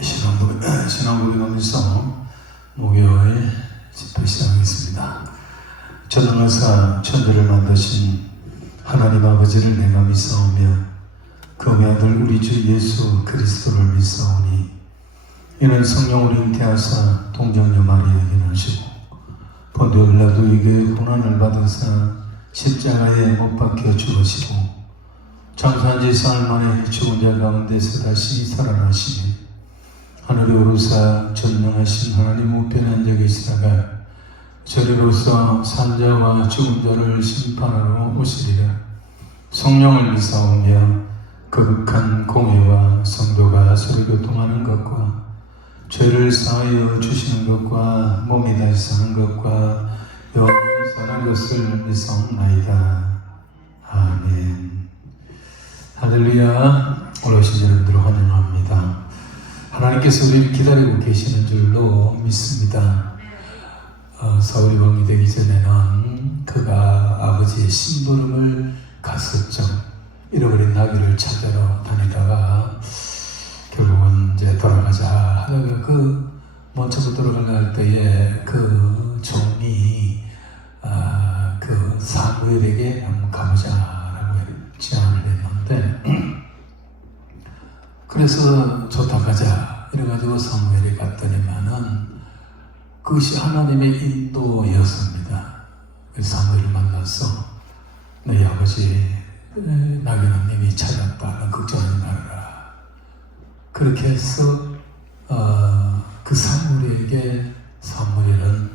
신앙고백하면서 목요일 집회 시작하겠습니다. 전능하사 천지를 만드신 하나님 아버지를 내가 믿사오며 그 외아들 우리 주 예수 그리스도를 믿사오니 이는 성령으로 잉태하사 동정녀 마리아에게 나시고 본디오 빌라도에게 고난을 받으사 십자가에 못 박혀 죽으시고 장사한 지 사흘 만에 죽은 자 가운데서 다시 살아나시니 하늘에 오르사 전능하신 하나님 우편에 앉아 계시다가 저리로서 산자와 죽은 자를 심판하러 오시리라. 성령을 믿사오며 거룩한 공회와 성도가 서로 교통하는 것과 죄를 사하여 주시는 것과 몸이 다시 사는 것과 영원히 사는 것을 믿사옵나이다. 아멘. 할렐루야. 올라오신 여러분들을 환영합니다. 하나님께서 우리를 기다리고 계시는 줄로 믿습니다. 사울이 왕이 되기 전에는 그가 아버지의 심부름을 갔었죠. 잃어버린 나귀를 찾으러 다니다가 결국은 이제 돌아가자 하다가 그 먼저 돌아가려 할 때에 그 종이 그 사무엘에게 한번 가보자라고 제안을 했는데 그래서 좋다 가자 이래가지고 사무엘이 갔더니만은 그것이 하나님의 인도였습니다. 사무엘을 만나서 너희 아버지 나귀는 이미 찾았다. 걱정하지 말아라. 그렇게 해서 그 사무엘에게 사무엘은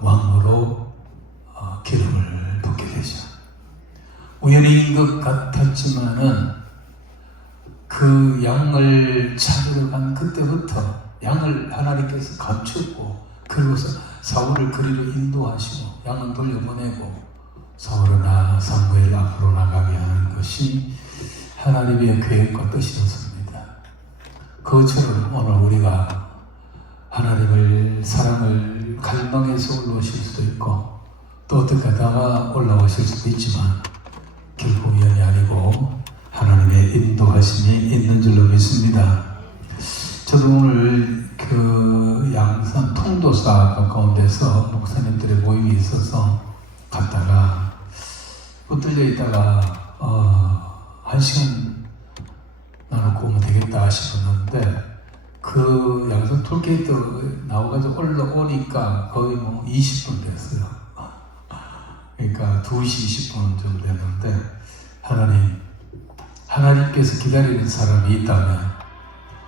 왕으로 기름을 붓게 되죠. 우연인 것 같았지만은 그 양을 찾으러 간 그때부터 양을 하나님께서 감추고 그리고서 사울을 그리로 인도하시고 양은 돌려보내고 사울은 사무엘 앞으로 나가게 하는 것이 하나님의 계획과 뜻이었습니다. 그것처럼 오늘 우리가 하나님을 사랑을 갈망해서 올라오실 수도 있고 또 어떻게 하다가 올라오실 수도 있지만 결코 우연이 아니고 하나님의 인도하심이 있는 줄로 믿습니다. 저도 오늘 그 양산 통도사 가까운 데서 목사님들의 모임이 있어서 갔다가 붙들려 있다가 1시간 나눠고 오면 되겠다 싶었는데 그 양산 톨게이트 나와가지고 올라오니까 거의 뭐 20분 됐어요. 그러니까 2시 20분 정도 됐는데 하나님께서 기다리는 사람이 있다면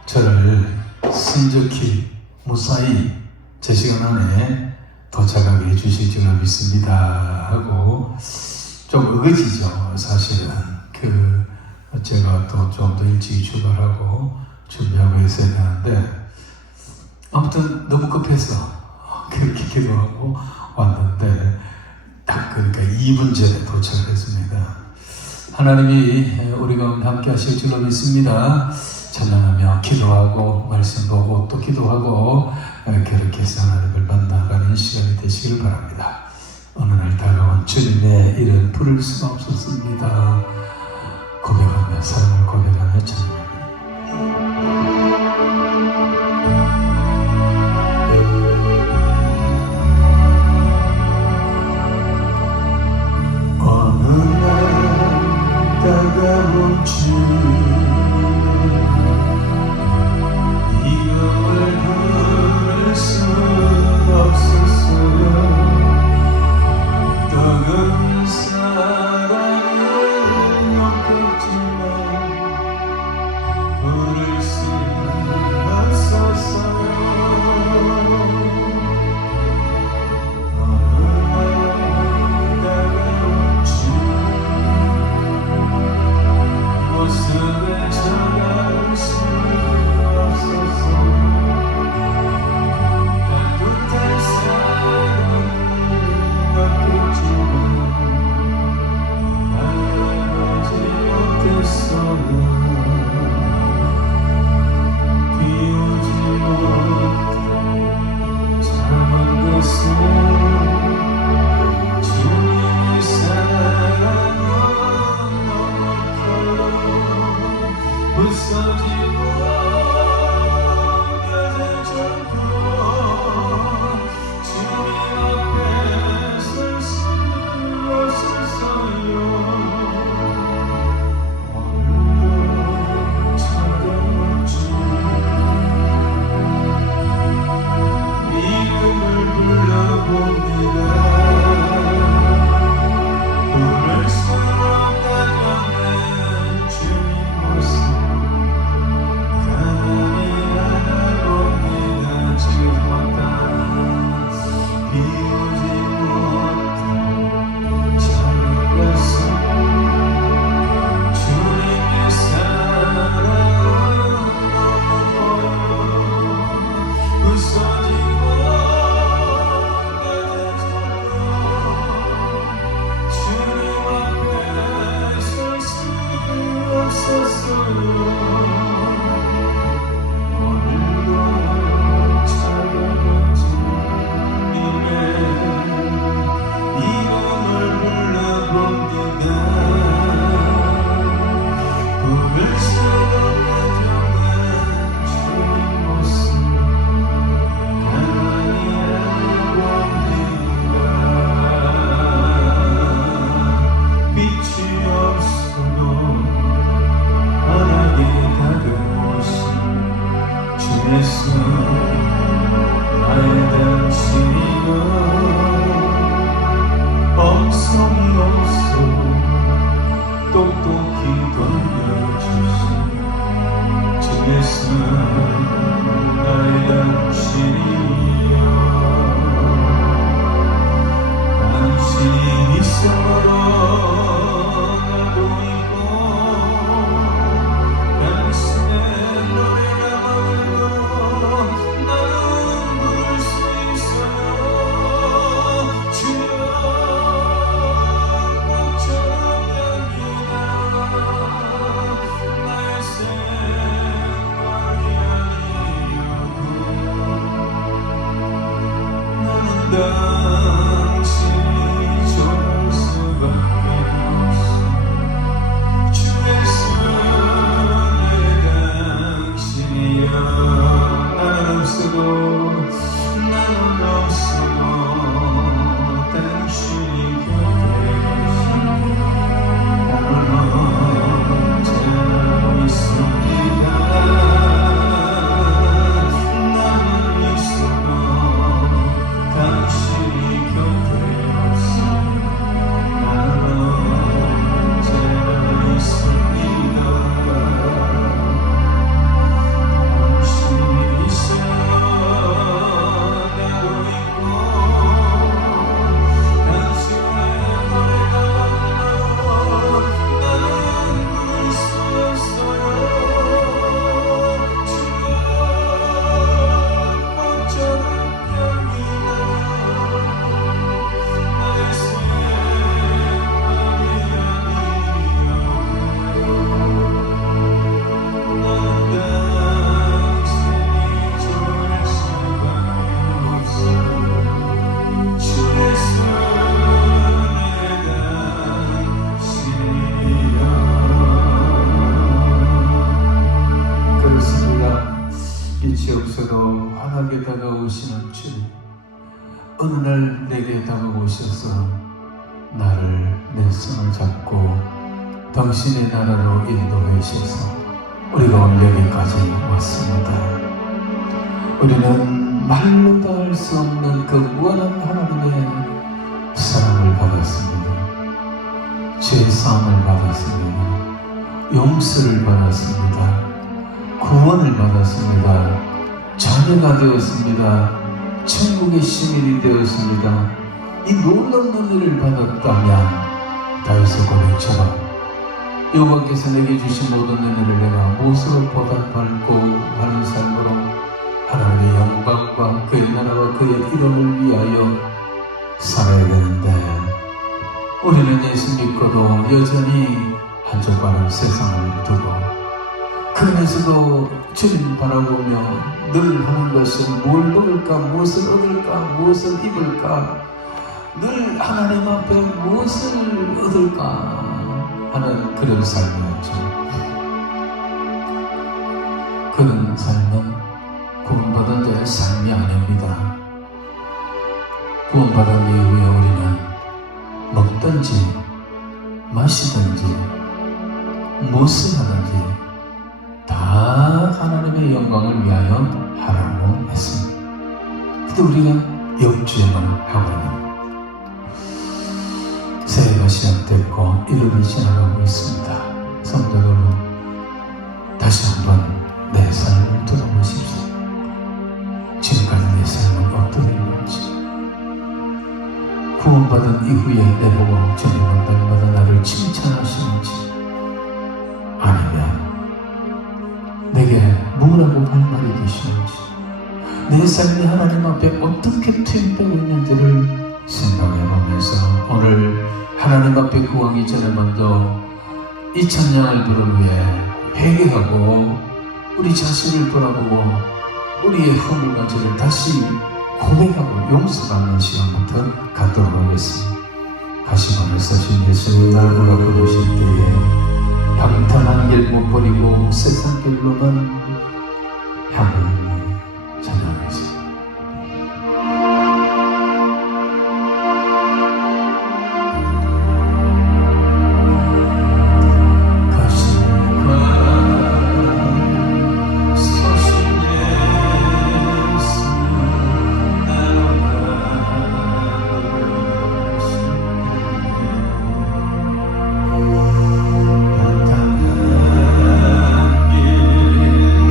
저를 순적히 무사히 제 시간 안에 도착하게 해주실 줄로 믿습니다 하고 좀 의거지죠. 사실은 제가 또 좀 더 일찍 출발하고 준비하고 있어야 되는데 아무튼 너무 급해서 그렇게 기도하고 왔는데 딱 그러니까 2분 전에 도착을 했습니다. 하나님이 우리 가운데 함께 하실 줄로 믿습니다. 찬양하며 기도하고 말씀 보고 또 기도하고 그렇게 해서 하나님을 만나가는 시간이 되시길 바랍니다. 어느 날 다가온 주님의 이름 부를 수가 없었습니다. 고백하며 사랑을 고백하며 찬양합니다. 다가온 주님 이름을 부를 수 없었어요. 더은 사랑은 없겠지만 부를 수 없었어요. 모습을 전할 수 없었어. 따뜻한 사랑은 없겠지만 알아보지 못했어요. 비우지 못해 참은 것은 주님의 사랑은 부서지고 당신이 좋을 수밖에 없어. 주의 손에 당신이여. 나는 없어도 당신이 곁에 계시니 나는 언제나 있습니다. 나는 있어도 당신이 곁에 없으니 나는 언제나 있습니다. 당신이 있어야 나도 있고 당신의 노래가 나는 부를 수 있어요. 주여 꽃처럼 향이 나의 생각이 아니여. 나는 당신이 좋을 수밖에 없어. 주의 손에 당신이여. 그렇습니다. 빛이 없어도 환하게 다가오시는 주님, 어느 날 내게 다가오셔서 나를 내 손을 잡고 당신의 나라로 인도해 주셔서 우리가 오늘 여기까지 왔습니다. 우리는 말로 다할 수 없는 그 무한한 하나님의 사랑을 받았습니다. 죄 사함을 받았습니다. 용서를 받았습니다. 구원을 받았습니다. 자녀가 되었습니다. 천국의 시민이 되었습니다. 이 놀라운 은혜를 받았다면 다윗의 고백처럼 여호와께서 내게 주신 모든 은혜를 내가 무엇으로 보답할고 하는 삶으로 하나님의 영광과 그의 나라와 그의 이름을 위하여 살아야 되는데, 우리는 예수 믿고도 여전히 한쪽바람 세상을 두고 그러면서도 주님 바라보며 늘 하는 것은 뭘 먹을까, 무엇을 얻을까, 무엇을 입을까, 늘 하나님 앞에 무엇을 얻을까 하는 그런 삶이었죠. 그런 삶은 구원받은 자의 삶이 아닙니다. 구원받은 이후에 우리는 먹든지 마시든지 무엇을 하든지 다 하나님의 영광을 위하여 하라고 했습니다. 근데 우리가 역주행을 하고 있는 거예요. 새해가 시작됐고 1월이 지나가고 있습니다. 성도 여러분, 다시 한번 내 삶을 돌아보십시오. 지금까지 내 삶은 어떠했는지, 구원받은 이후에 내보고 주님은 날마다 나를 칭찬하시는지, 아니면 내게 뭐라고 할 말이 계시는지, 내 삶이 하나님 앞에 어떻게 투입되고 있는지를 생각해보면서 오늘 하나님 앞에 구하기 전에 먼저 이 찬양을 부르기 위해 회개하고 우리 자신을 돌아보고 우리의 허물과지를 다시 고백하고 용서받는 시간부터 갖도록 하겠습니다. 가시관을 써신 예수님 날 보라 부르실 때에 방탕한 길 못 버리고 세상 길로만 향하는 찬양이세요. 길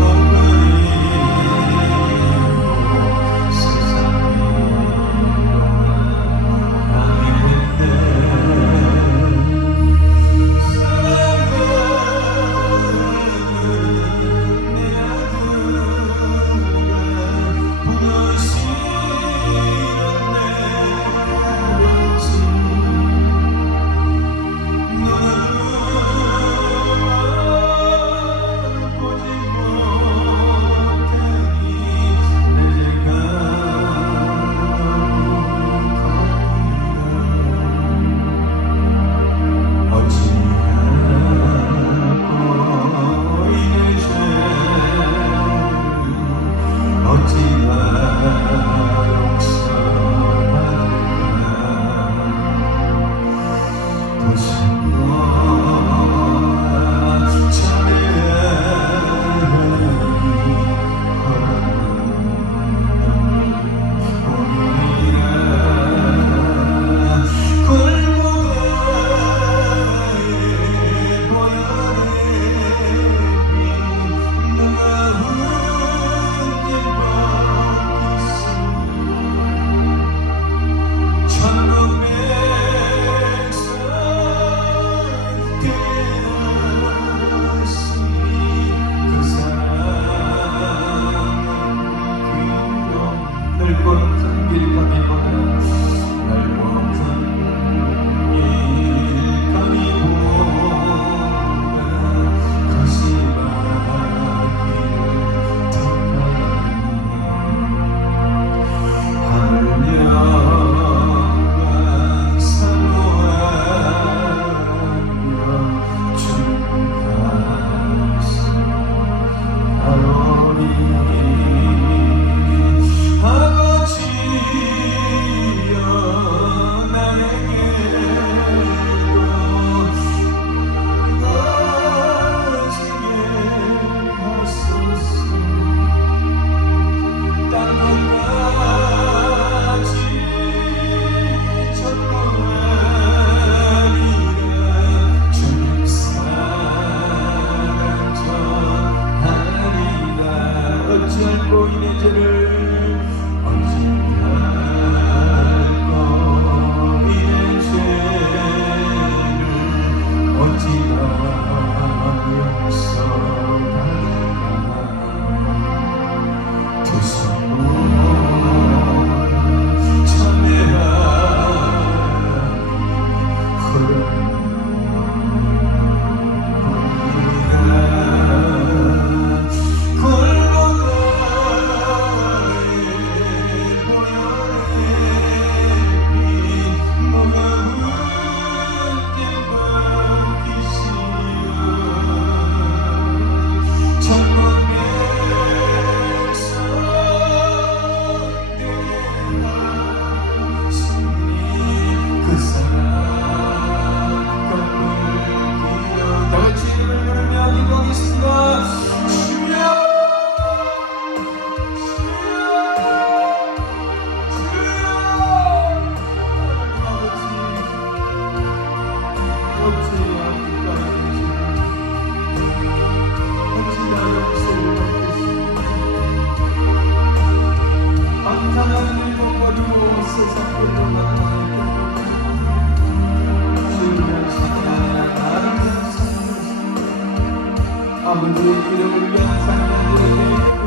아버지의 이름을 위한 삶들에게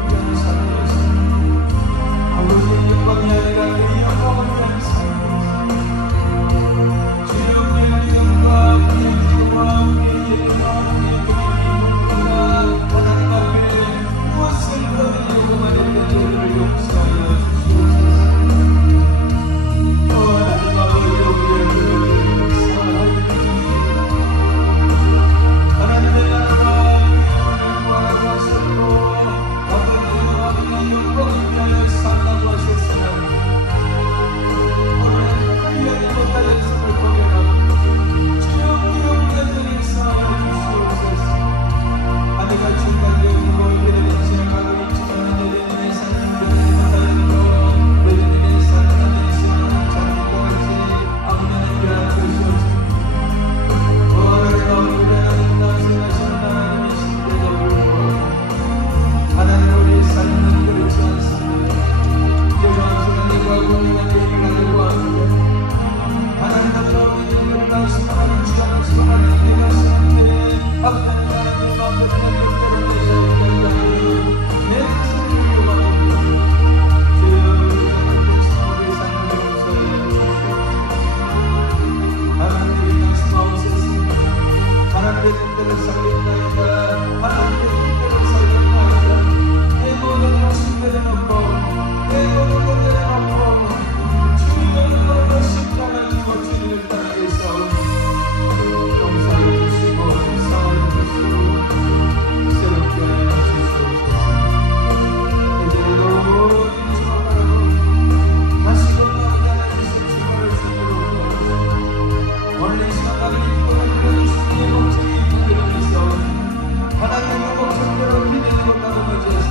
위한 삶이었습니다. 아버지의 영광이 아니라 그 영광을 위한 삶이었습니다. 주여 우리의 믿음과 우리의 기도와 우리의 예배와 우리의 경험과 하나님 앞에 무엇을 드리려고 말했던 저희를 용서하여 주시옵소서. 하나님 아버지 우리의 그를 사랑하여 주시옵소서. 하나님의 나라와 영광을 하셨고 아버지의 영광을 위하여 산다고 하셨으나 오늘 그 위하지 못할 연습을 고백하고 주여 우리의 자리에 사랑하여 주시옵소서. 아내가 중간되고 이들은 지나가고 있지만 내년의 삶은 변하지 못하였고 내년의 삶은 내시는 자녀과 같이 아무나 위한 것이 없습니다. 하나님 아버지는 날씬하신 하나님이신데도 불구하고 하나님 우리의 삶은 그렇지 않습니다. 이제 왕성한 일과 공평한 일을 함께 하나님 앞에 믿음을 말씀하는 주장을 소망하는 데 가시는데 앞에는 하나님 앞에는 역사를 내셔야 내 뜻을 이루어가는 주여 우리의 삶을 용서해 주시옵소서. 하나님의 말씀하옵소서. 하나님의 뜻대로 살겠나이다. 하나님의 뜻대로 살겠나이다. 내 모든 것을 내려놓고 내 모든 것 내려놓고 주님의 십자가를 지고 주님을 따르게 싸우니 용서해 주시고 사랑해 주시고 새롭게 하여 주시옵소서. 이제는 모든 주님을 다시금 나에게 하나님의 주님을 주님으로 원래 시간을 이끌어 주시니 목적이 이끌어내서 하나님의 목적대로 기대되고 따르면서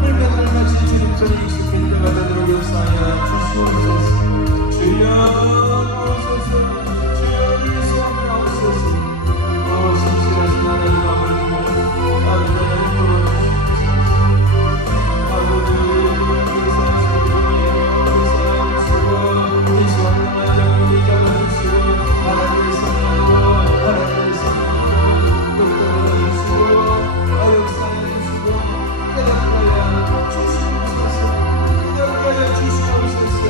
물건을 마치 주님 손에 익숙한 때가 되도록 역사하여 주시옵소서. 주여 나오소서. 주여 우리 수업 나오소서. 신실하신 하나님 아버지를 아버지를 부어주시옵소서. 아버지 이 시간을 마저 잡아주시고 하나님의 성령으로 하나님의 성령으로 역사해 주시고 역사해 주시고 깨닫게 주시옵소서. 깨닫게 주시옵소서.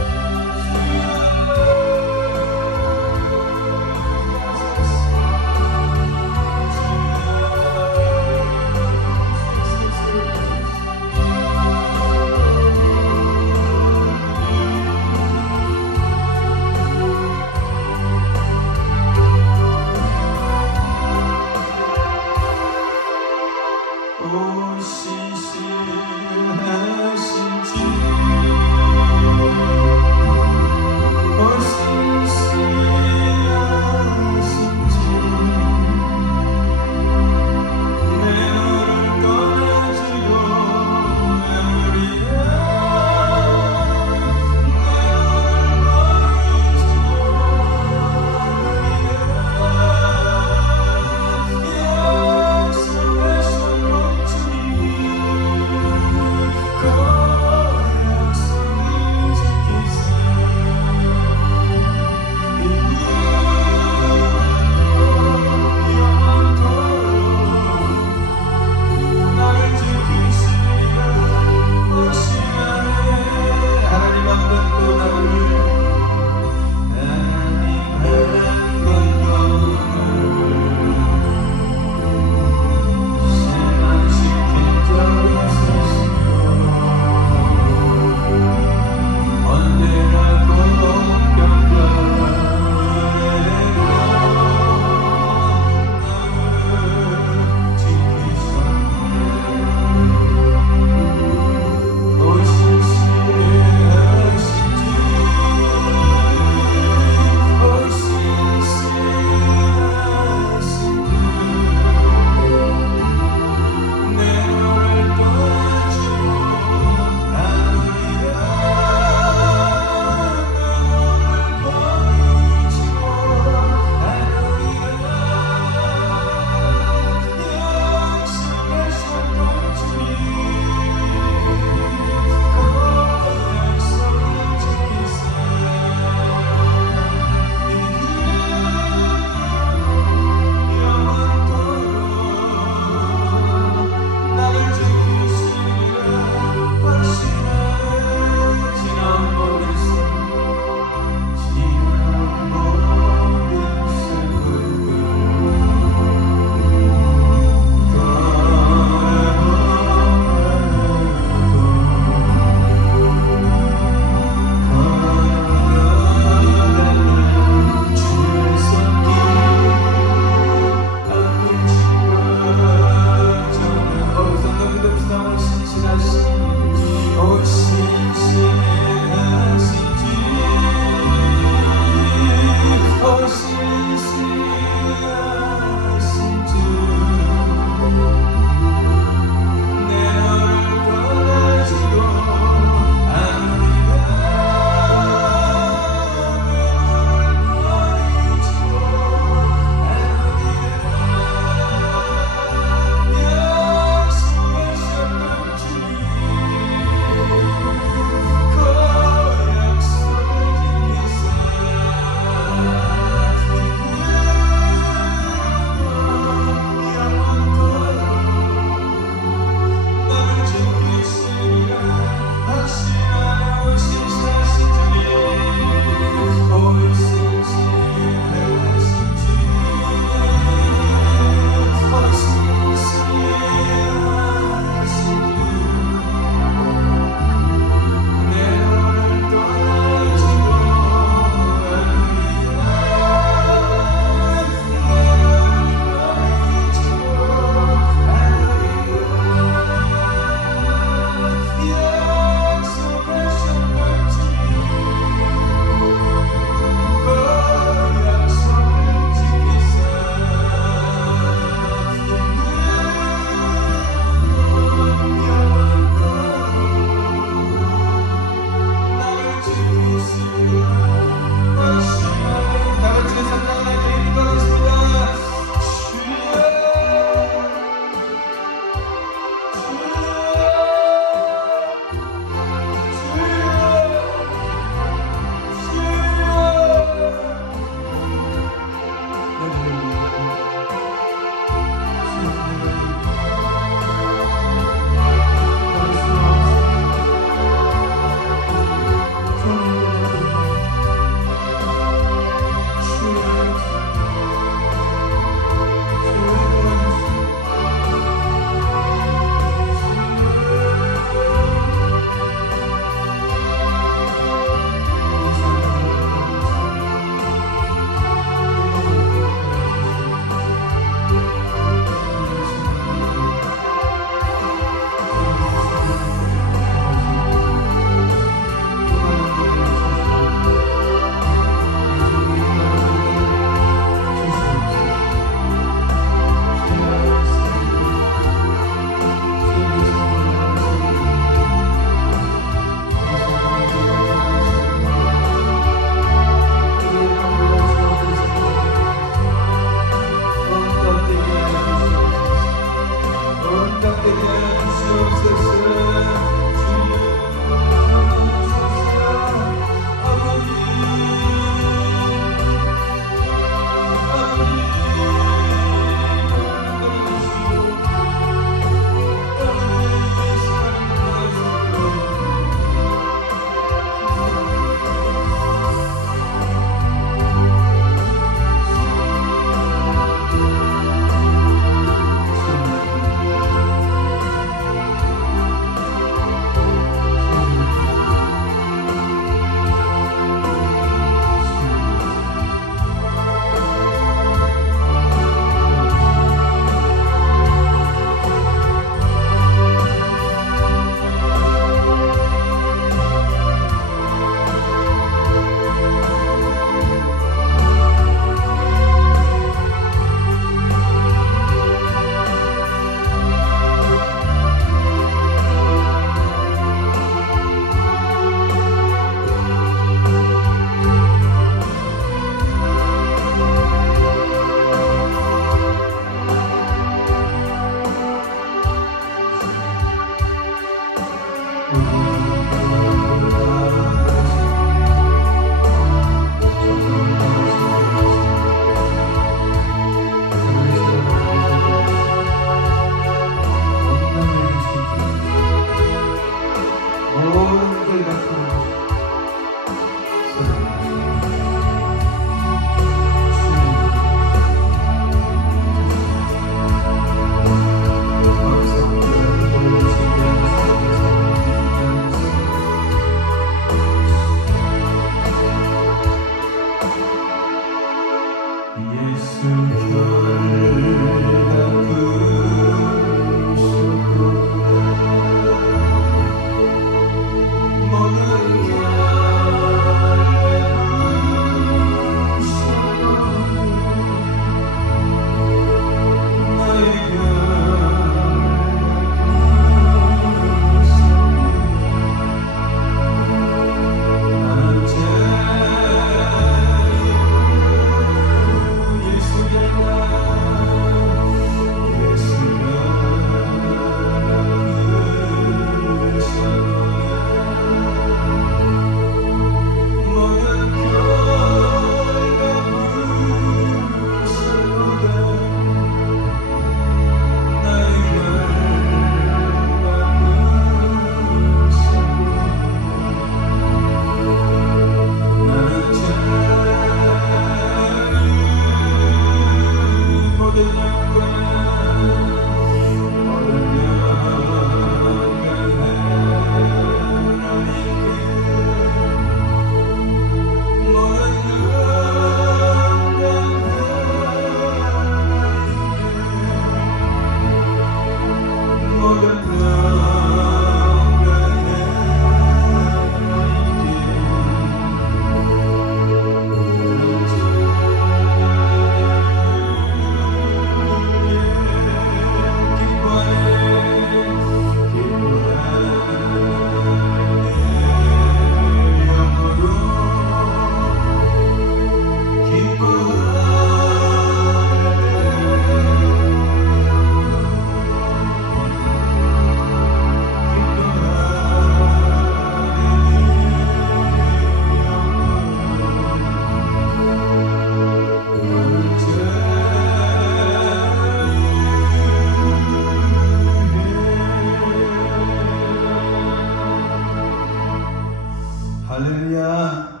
할렐루야.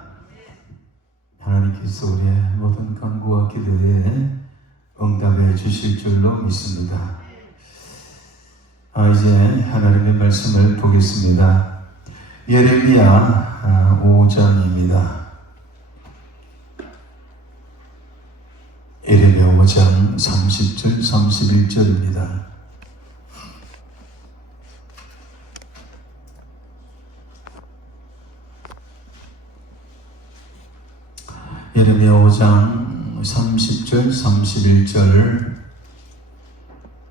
하나님께서 우리의 모든 간구와 기도에 응답해 주실 줄로 믿습니다. 이제 하나님의 말씀을 보겠습니다. 예레미야 5장입니다. 예레미야 5장 30절 31절입니다. 예레미야 5장 30절 31절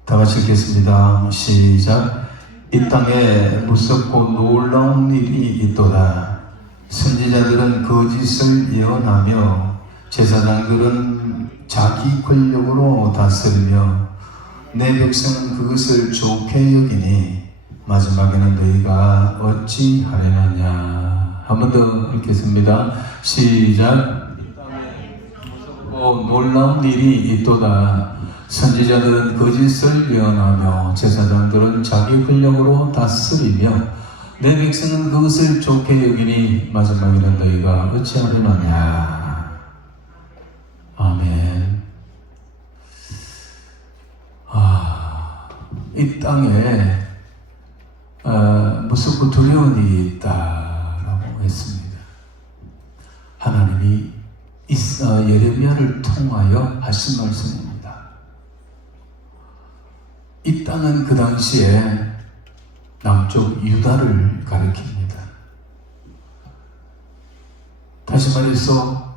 다 같이 읽겠습니다. 시작. 이 땅에 무섭고 놀라운 일이 있도다. 선지자들은 거짓을 예언하며 제사장들은 자기 권력으로 다스리며 내 백성은 그것을 좋게 여기니 마지막에는 너희가 어찌 하려느냐. 한 번 더 읽겠습니다. 시작. 이 땅에 무섭고 놀라운 일이 있도다. 선지자들은 거짓을 예언하며 제사장들은 자기 권력으로 다스리며 내 백성은 그것을 좋게 여기니 마지막에는 너희가 어찌하려느냐. 아멘. 이 땅에 무섭고 두려운 일이 있다라고 했습니다. 하나님이 예레미야를 통하여 하신 말씀입니다. 이 땅은 그 당시에 남쪽 유다를 가리킵니다. 다시 말해서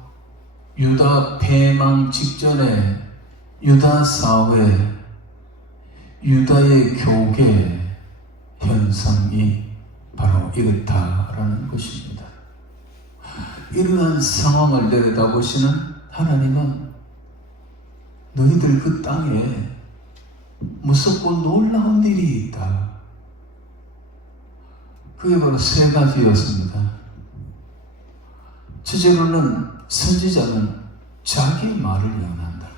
유다 패망 직전에 유다 사회, 유다의 교계 현상이 바로 이렇다라는 것입니다. 이러한 상황을 내려다보시는 하나님은 너희들 그 땅에 무섭고 놀라운 일이 있다. 그게 바로 세 가지였습니다. 첫째로는 선지자는 자기 말을 예언한다.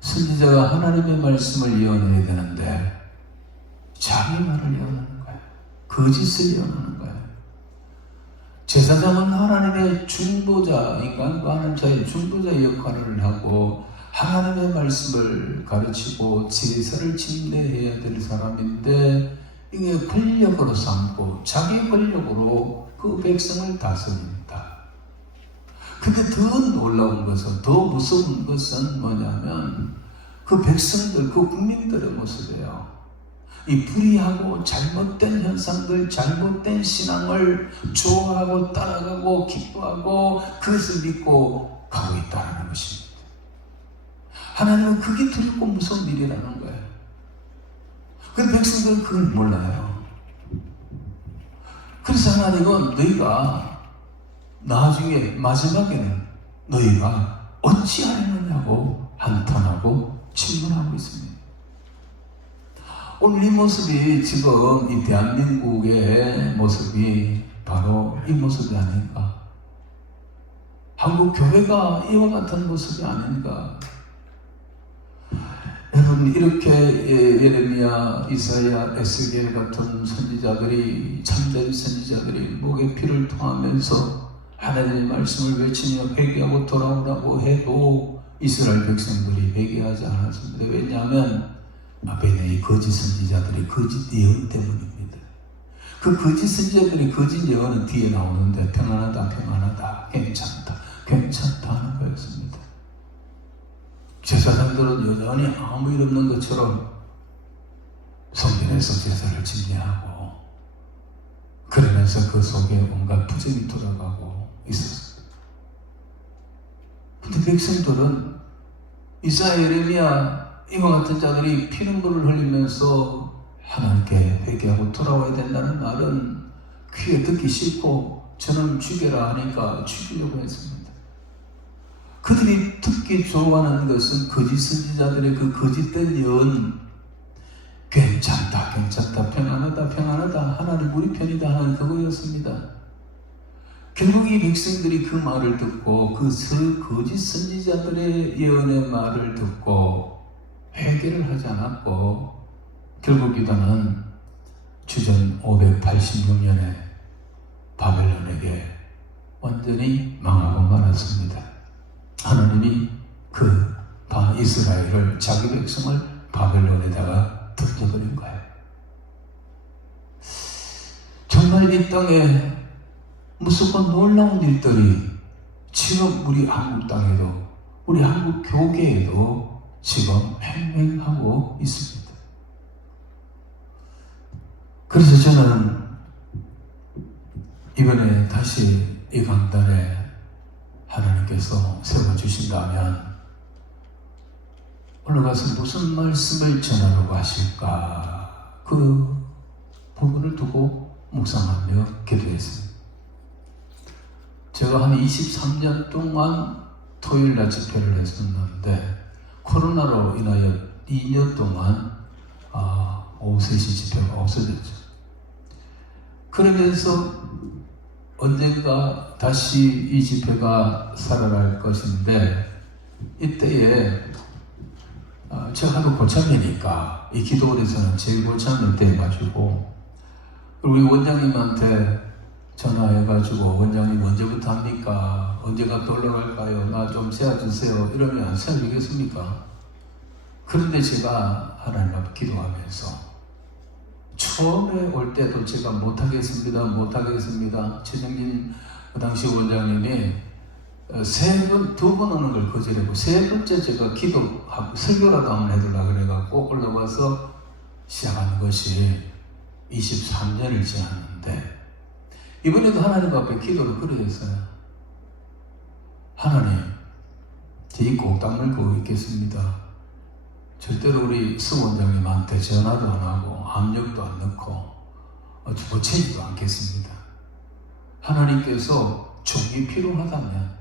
선지자가 하나님의 말씀을 예언해야 되는데 자기 말을 예언하는 거예요. 거짓을 예언하는 거예요. 제사장은 하나님의 중보자, 인간과 하나님 사이의 중보자 역할을 하고 하나님의 말씀을 가르치고 제사를 침례해야 될 사람인데 이게 권력으로 삼고 자기 권력으로 그 백성을 다스립니다. 근데 더 놀라운 것은, 더 무서운 것은 뭐냐면 그 백성들, 그 국민들의 모습이에요. 이 불의하고 잘못된 현상들, 잘못된 신앙을 좋아하고 따라가고 기뻐하고 그것을 믿고 가고 있다는 것입니다. 하나님은 그게 두렵고 무서운 일이라는 거예요. 근데 백성들은 그걸 몰라요. 그래서 하나님은 너희가 나중에 마지막에는 너희가 어찌하려느냐고 한탄하고 질문하고 있습니다. 오늘 이 모습이 지금 이 대한민국의 모습이 바로 이 모습이 아닌가. 한국 교회가 이와 같은 모습이 아닌가. 여러분, 이렇게 예레미야, 이사야, 에스겔 같은 선지자들이, 참된 선지자들이 목에 피를 토하면서 하나님의 말씀을 외치며 회개하고 돌아오라고 해도 이스라엘 백성들이 회개하지 않았습니다. 왜냐하면 앞에 있는 이 거짓 선지자들의 거짓 예언 때문입니다. 그 거짓 선지자들의 거짓 예언은 뒤에 나오는데 평안하다, 평안하다, 괜찮다, 괜찮다 하는 거였습니다. 제사장들은 여전히 아무 일 없는 것처럼 성전에서 제사를 집례하고 그러면서 그 속에 온갖 부정이 돌아가고 있었습니다. 근데 백성들은 이사야, 예레미야 이와 같은 자들이 피눈물을 흘리면서 하나님께 회개하고 돌아와야 된다는 말은 귀에 듣기 싫고 저는 죽여라 하니까 죽이려고 했습니다. 그들이 듣기 좋아하는 것은 거짓 선지자들의 그 거짓된 예언, 괜찮다, 괜찮다, 평안하다, 평안하다, 하나님 우리 편이다 하는 그거였습니다. 결국 이 백성들이 그 말을 듣고 그 거짓 선지자들의 예언의 말을 듣고 회개를 하지 않았고 결국 유다는 주전 586년에 바벨론에게 완전히 망하고 말았습니다. 하나님이 그 이스라엘을, 자기 백성을 바벨론에다가 던져버린 거예요. 정말 이 땅에 무섭고 놀라운 일들이 지금 우리 한국 땅에도, 우리 한국 교계에도 지금 횡행하고 있습니다. 그래서 저는 이번에 다시 이 강단에 하나님께서 세워주신다면 올라가서 무슨 말씀을 전하려고 하실까, 그 부분을 두고 묵상하며 기도했습니다. 제가 한 23년 동안 토요일날 집회를 했었는데 코로나로 인하여 2년 동안 오후 3시 집회가 없어졌죠. 그러면서 언젠가 다시 이 집회가 살아날 것인데, 이때에 제가 하도 고참이니까 이 기도원에서는 제일 고참일 때 해가지고, 우리 원장님한테 전화해가지고 원장님 언제부터 합니까? 언제가 돌아갈까요? 나 좀 세워주세요. 이러면 세워주겠습니까? 그런데 제가 하나님 앞에 기도하면서 처음에 올 때도 제가 못하겠습니다. 최정진 그 당시 원장님이 두 번 오는 걸 거절하고 세 번째 제가 기도하고 설교라도 한번 해달라 그래갖고 올라와서 시작한 것이 23년을 지났는데, 이번에도 하나님 앞에 기도를 그려졌어요. 하나님, 제 꼭 닦물고 있겠습니다. 절대로 우리 수 원장님한테 전화도 안 하고 압력도 안 넣고 보채지도 않겠습니다. 하나님께서 종이 필요하다면,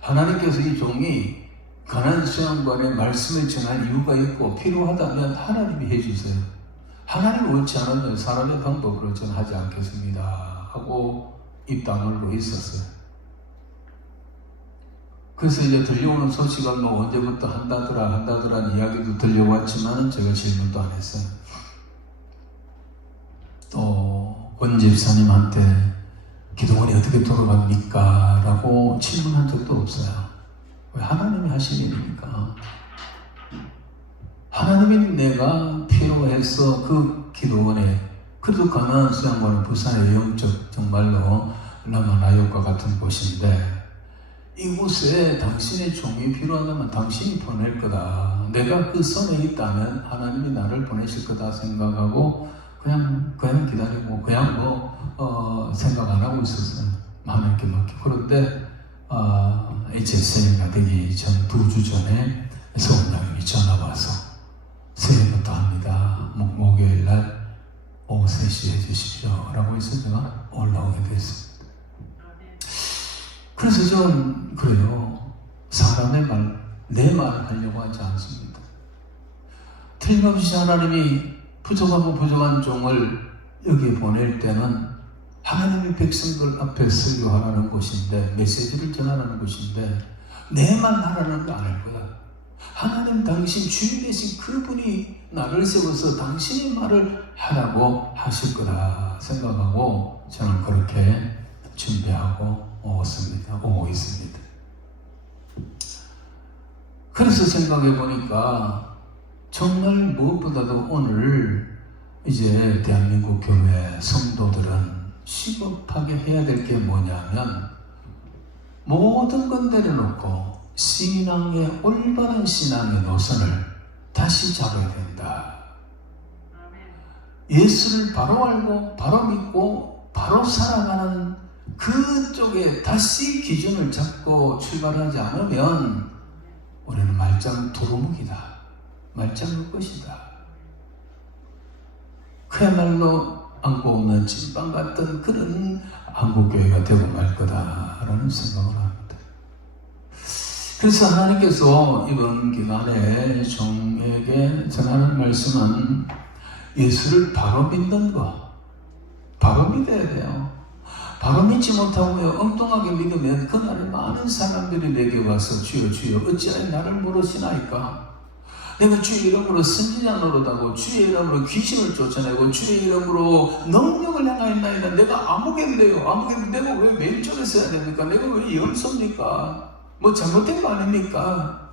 하나님께서 이 종이 가나안 수양관의 말씀을 전할 이유가 있고 필요하다면 하나님이 해주세요. 하나님 옳지 않으면 사람의 방법으로 전하지 않겠습니다 하고 입 다물고 있었어요. 그래서 이제 들려오는 소식은 뭐 언제부터 한다더라는 이야기도 들려왔지만 제가 질문도 안 했어요. 또 권 집사님한테 기도원이 어떻게 돌아갑니까? 라고 질문한 적도 없어요. 왜? 하나님이 하신 일이니까. 하나님이 내가 필요해서 그 기도원에, 그래도 가나안 수양관은 부산의 영적 정말로 라마나욕과 같은 곳인데, 이곳에 당신의 종이 필요하다면 당신이 보낼 거다. 내가 그 선에 있다면 하나님이 나를 보내실 거다 생각하고 그냥 기다리고 생각 안 하고 있었어요. 하나님께 맡기고. 그런데 이제 새해가 되기 전 2주 전에 서원장님이 전화 와서 새해부터 합니다. 목요일 날 오후 3시에 해주십시오 라고 해서 제가 올라오게 됐습니다. 그래서 저는 그래요. 사람의 말, 내 말을 하려고 하지 않습니다. 틀림없이 하나님이 부족한 종을 여기에 보낼 때는 하나님의 백성들 앞에 설교하라는 곳인데, 메시지를 전하라는 곳인데, 내 말 하라는 거 안 할 거야. 하나님 당신 주인 되신 그분이 나를 세워서 당신의 말을 하라고 하실 거라 생각하고 저는 그렇게 준비하고 오고 있습니다. 그래서 생각해 보니까 정말 무엇보다도 오늘 이제 대한민국 교회 성도들은 시급하게 해야 될 게 뭐냐면, 모든 건 내려놓고 올바른 신앙의 노선을 다시 잡아야 된다. 예수를 바로 알고 바로 믿고 바로 살아가는 그쪽에 다시 기준을 잡고 출발하지 않으면 우리는 말짱 도루묵이다. 말짱 것이다. 그야말로 안고 없는 찐빵 같은 그런 한국교회가 되고 말 거다라는 생각을 합니다. 그래서 하나님께서 이번 기간에 종에게 전하는 말씀은 예수를 바로 믿는 거, 바로 믿어야 돼요. 바로 믿지 못하고요, 엉뚱하게 믿으면 그날에 많은 사람들이 내게 와서 주여 주여 어찌하여 나를 모르시나이까? 내가 주의 이름으로 선지자 노릇하고 주의 이름으로 귀신을 쫓아내고 주의 이름으로 능력을 행하였나이다. 내가 아무개 믿어요. 내가 왜 왼쪽에 서야 됩니까? 내가 왜 염소입니까? 뭐 잘못된 거 아닙니까?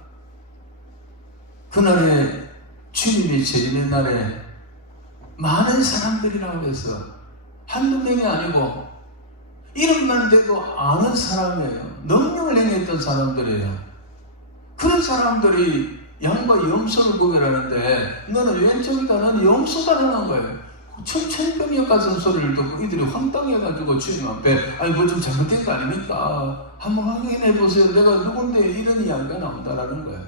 그날에 주님이 재림의 날에 많은 사람들이라고 해서 한두 명이 아니고 이름만 대도 아는 사람이에요. 능력을 행했던 사람들이에요. 그런 사람들이 양과 염소를 구별하는데 너는 왼쪽이다, 너는 염소다라는 거예요. 천천병력 같은 소리를 듣고 이들이 황당해가지고 주님 앞에 아니 뭐 좀 잘못된 거 아닙니까? 한번 확인해 보세요. 내가 누군데 이런 이야기가 나온다라는 거예요.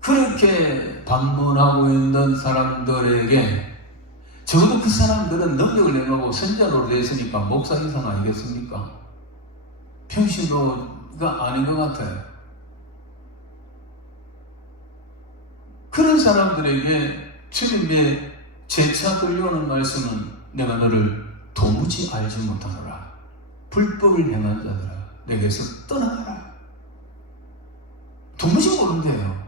그렇게 방문하고 있는 사람들에게 적어도 그 사람들은 능력을 행하고 선자로 됐으니까 목사 이상 아니겠습니까? 평신도가 아닌 것 같아요. 그런 사람들에게 주님의 재차 들려오는 말씀은 내가 너를 도무지 알지 못하노라. 불법을 행한 자들아 내게서 떠나가라. 도무지 모른대요.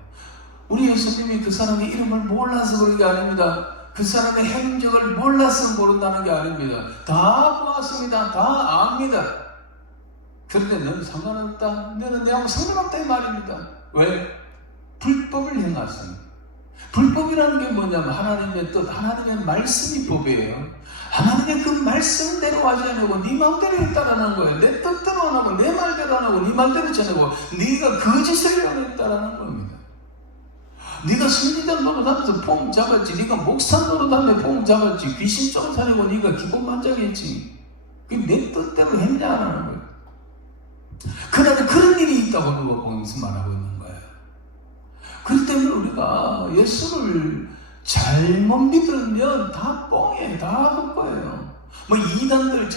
우리 예수님이 그 사람의 이름을 몰라서 그런 게 아닙니다. 그 사람의 행적을 몰라서 모른다는 게 아닙니다. 다 보았습니다. 다 압니다. 그런데 너는 상관없다. 너는 내하고 상관없다 이 말입니다. 왜? 불법을 행하십니다. 불법이라는 게 뭐냐면 하나님의 뜻, 하나님의 말씀이 법이에요. 하나님의 그 말씀대로 하지 않고 네 마음대로 했다라는 거예요. 내 뜻대로 안 하고 내 말대로 안 하고 네 말대로 전하고 네가 거짓을 행했다라는 겁니다. 네가 선지자 노릇하면서 폼 잡았지. 네가 목사 노릇하면서 폼 잡았지. 귀신 쫓아내고 네가 기본만장했지. 그게 내 뜻대로 했냐라는 거예요. 그날에 그런 일이 있다고 누가 거기서 말하고 있는 거예요. 그렇기 때문에 우리가 예수를 잘못 믿으면 다 뻥이에요. 다 헛거예요. 뭐 이단들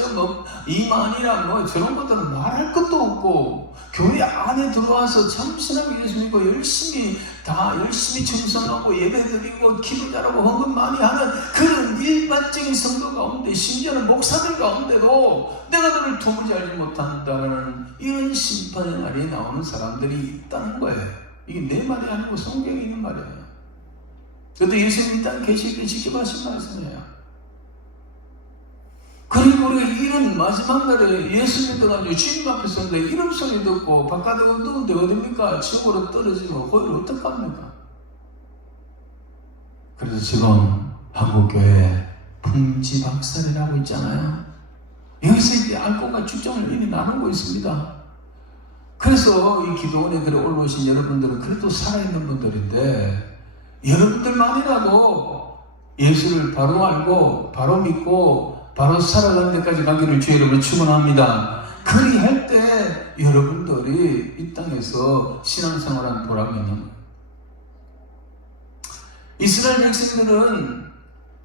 이만이랑 뭐 저런 것들은 말할 것도 없고 교회 안에 들어와서 참신하게 예수 믿고 열심히 충성하고 예배드리고 기도 잘하고 헌금 많이 하는 그런 일반적인 성도 가운데 심지어는 목사들 가운데도 내가 너를 도무지 알지 못한다는 이런 심판의 날이 나오는 사람들이 있다는 거예요. 이게 내 말이 아니고 성경에 있는 말이에요. 그런데 예수님이 땅에 계시기 때문에 직접 하신 말씀이에요. 그리고 우리가 이런 마지막 날에 예수 믿어가지고 주님 앞에 서는데 이름 소리 듣고 바깥에 어두운데 어딥니까? 지옥으로 떨어지면 거기를 어떡합니까? 그래서 지금 한국교회 풍지박살이라고 있잖아요. 여기서 이제 알고가 축정을 이미 나누고 있습니다. 그래서 이 기도원에 그래 올라오신 여러분들은 그래도 살아있는 분들인데 여러분들만이라도 예수를 바로 알고 바로 믿고 바로 살아가는 데까지 가기를 주의 이름으로 축원합니다. 그리할 때 여러분들이 이 땅에서 신앙생활한 보람이 있는 거예요. 이스라엘 백성들은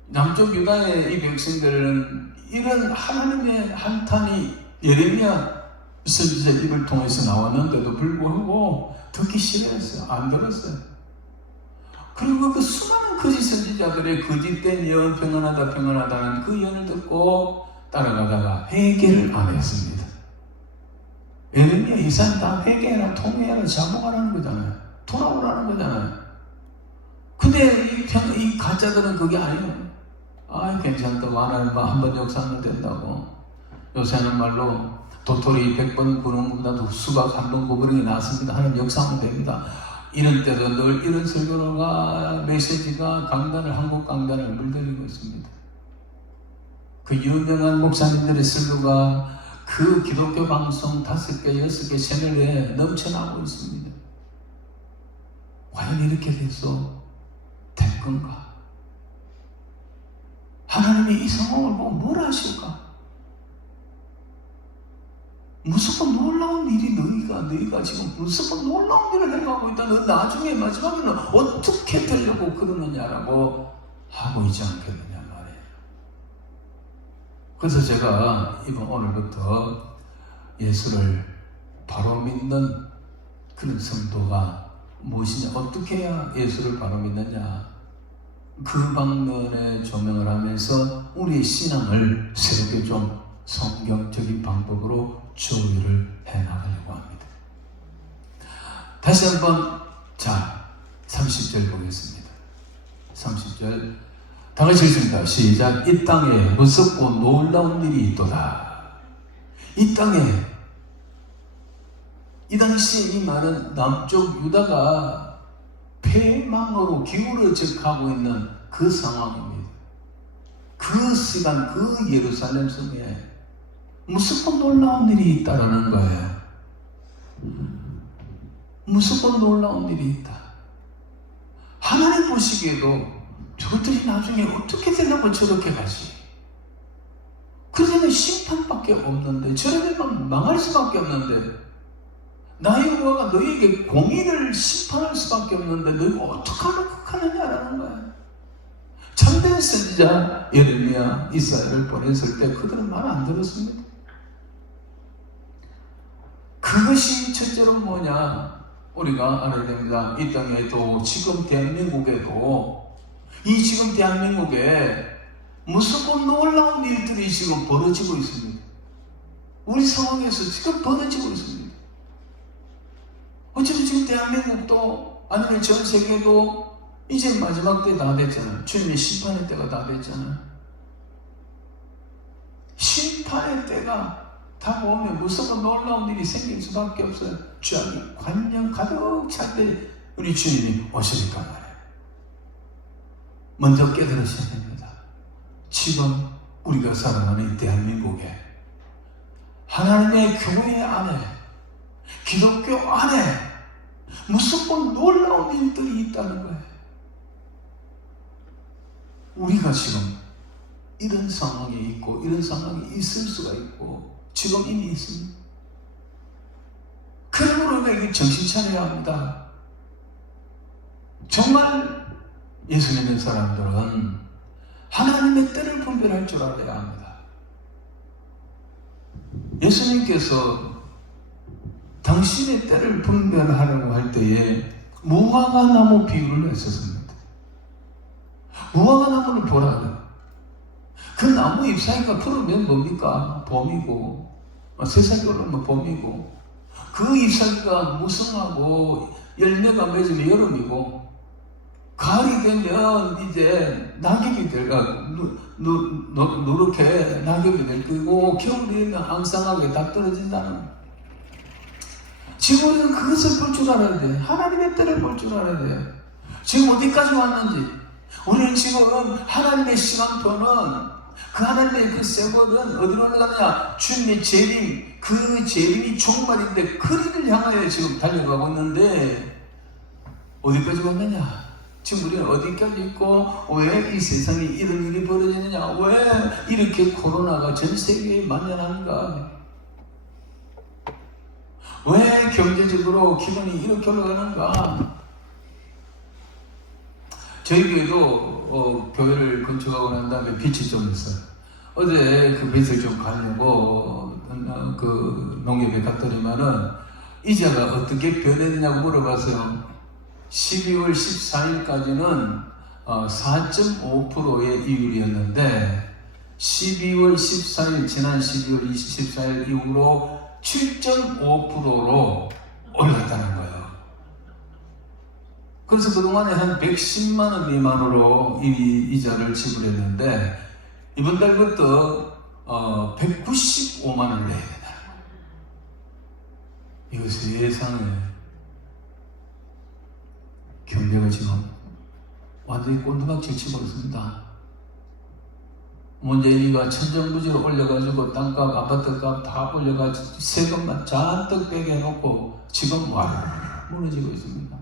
남쪽 유다의 이 백성들은 이런 하나님의 한탄이 예레미야 선지자 입을 통해서 나왔는데도 불구하고 듣기 싫어했어요. 안 들었어요. 그리고 그 수많은 거짓 선지자들의 거짓된 예언 평안하다는 그 예언을 듣고 따라가다가 회개를 안 했습니다. 예레미야 이사는 다 회개해라, 통회해라, 자복하라는 거잖아요. 돌아오라는 거잖아요. 근데 이 가짜들은 그게 아니에요. 괜찮다고 하나님 한번 역사하면 된다고. 요새는 말로 도토리 100번 구는 것보다 수박 한 번 구부는 게 낫습니다. 하나님 역사하면 됩니다. 이런 때도 늘 이런 설교가 메시지가 한국 강단을 물들이고 있습니다. 그 유명한 목사님들의 설교가 그 기독교 방송 5개, 6개 채널에 넘쳐나고 있습니다. 과연 이렇게 돼서 될 건가? 하나님이 이 상황을 보고 뭘 하실까? 무조건 놀라운 일이 너희가 지금 무조건 놀라운 일을 행하고 있다. 너 나중에 마지막에는 어떻게 되려고 그러느냐라고 하고 있지 않겠느냐 말이에요. 그래서 제가 오늘부터 예수를 바로 믿는 그런 성도가 무엇이냐, 어떻게 해야 예수를 바로 믿느냐, 그 방면에 조명을 하면서 우리의 신앙을 새롭게 좀 성경적인 방법으로 조율을 해나가려고 합니다. 다시 한번 30절 보겠습니다. 30절 다 같이 읽습니다. 시작. 이 땅에 무섭고 놀라운 일이 있도다. 이 땅에, 이 당시 이 말은 남쪽 유다가 패망으로 기울어져 가고 있는 그 상황입니다. 그 시간, 그 예루살렘 성에 무섭고 놀라운 일이 있다라는 거예요. 무섭고 놀라운 일이 있다. 하나님 보시기에도 저것들이 나중에 어떻게 되려고 저렇게 가지? 그러면 심판밖에 없는데, 저러면 망할 수밖에 없는데, 나의 여호와가 너희에게 공의를 심판할 수밖에 없는데 너희가 어떻게 하느냐라는 거야. 참된 선지자 예레미야, 이사야를 보냈을 때 그들은 말 안 들었습니다. 그것이 첫째로 뭐냐, 우리가 알아야 됩니다. 이 땅에도 지금 대한민국에도 이 지금 대한민국에 무섭고 놀라운 일들이 지금 벌어지고 있습니다. 우리 상황에서 지금 벌어지고 있습니다. 어차피 지금 대한민국도 아니면 전 세계도 이제 마지막 때 다 됐잖아요. 주님의 심판의 때가 다 됐잖아요. 심판의 때가 다 오면 무섭고 놀라운 일이 생길 수밖에 없어요. 죄악이 관념 가득 찰 때 우리 주님이 오시니까 말이에요. 먼저 깨달으셔야 됩니다. 지금 우리가 살아가는 이 대한민국에 하나님의 교회 안에, 기독교 안에 무섭고 놀라운 일들이 있다는 거예요. 우리가 지금 이런 상황에 있고 이런 상황이 있을 수가 있고 지금 이미 있습니다. 그러므로 우리가 정신 차려야 합니다. 정말 예수 믿는 사람들은 하나님의 때를 분별할 줄 알아야 합니다. 예수님께서 당신의 때를 분별하려고 할 때에 무화과 나무 비유를 했었습니다. 무화과 나무를 보라. 그 나무 잎사귀가 풀으면 뭡니까? 봄이고, 세상이 오르면 봄이고, 그 잎사귀가 무성하고 열매가 맺으면 여름이고, 가을이 되면 이제 낙엽이 누렇게 낙엽이 될 거고, 겨울이 되면 앙상하게 다 떨어진다는. 지금 우리는 그것을 볼 줄 알아야 돼. 하나님의 때를 볼 줄 알아야 돼. 지금 어디까지 왔는지. 우리는 지금 하나님의 시간표는 그 하나님의 그 세월은 어디로 올라가느냐? 주님의 재림, 그 재림이 종말인데 그리를 향하여 지금 달려가고 있는데 어디까지 왔느냐? 지금 우리는 어디까지 있고 왜 이 세상에 이런 일이 벌어지느냐? 왜 이렇게 코로나가 전 세계에 만연한가? 왜 경제적으로 기분이 이렇게 올라가는가? 저희 교회도 교회를 건축하고 난 다음에 빛이 좀 있어요. 어제 그 빛을 좀 가려고 그 농협에 갔더니만은 이자가 어떻게 변했냐고 물어봤어요. 12월 14일까지는 4.5%의 이율이었는데 12월 14일 지난 12월 24일 이후로 7.5%로 올랐다는 거예요. 그래서 그동안에 한 110만 원 미만으로 이 이자를 지불했는데 이번 달부터 195만 원을 내야 된다. 이거 세상에 경제가 지금 완전히 꼰두박질 치고 있습니다. 문재인이가 천정부지로 올려가지고 땅값, 아파트값 다 올려가지고 세금만 잔뜩 빼게 해놓고 지금 와 무너지고 있습니다.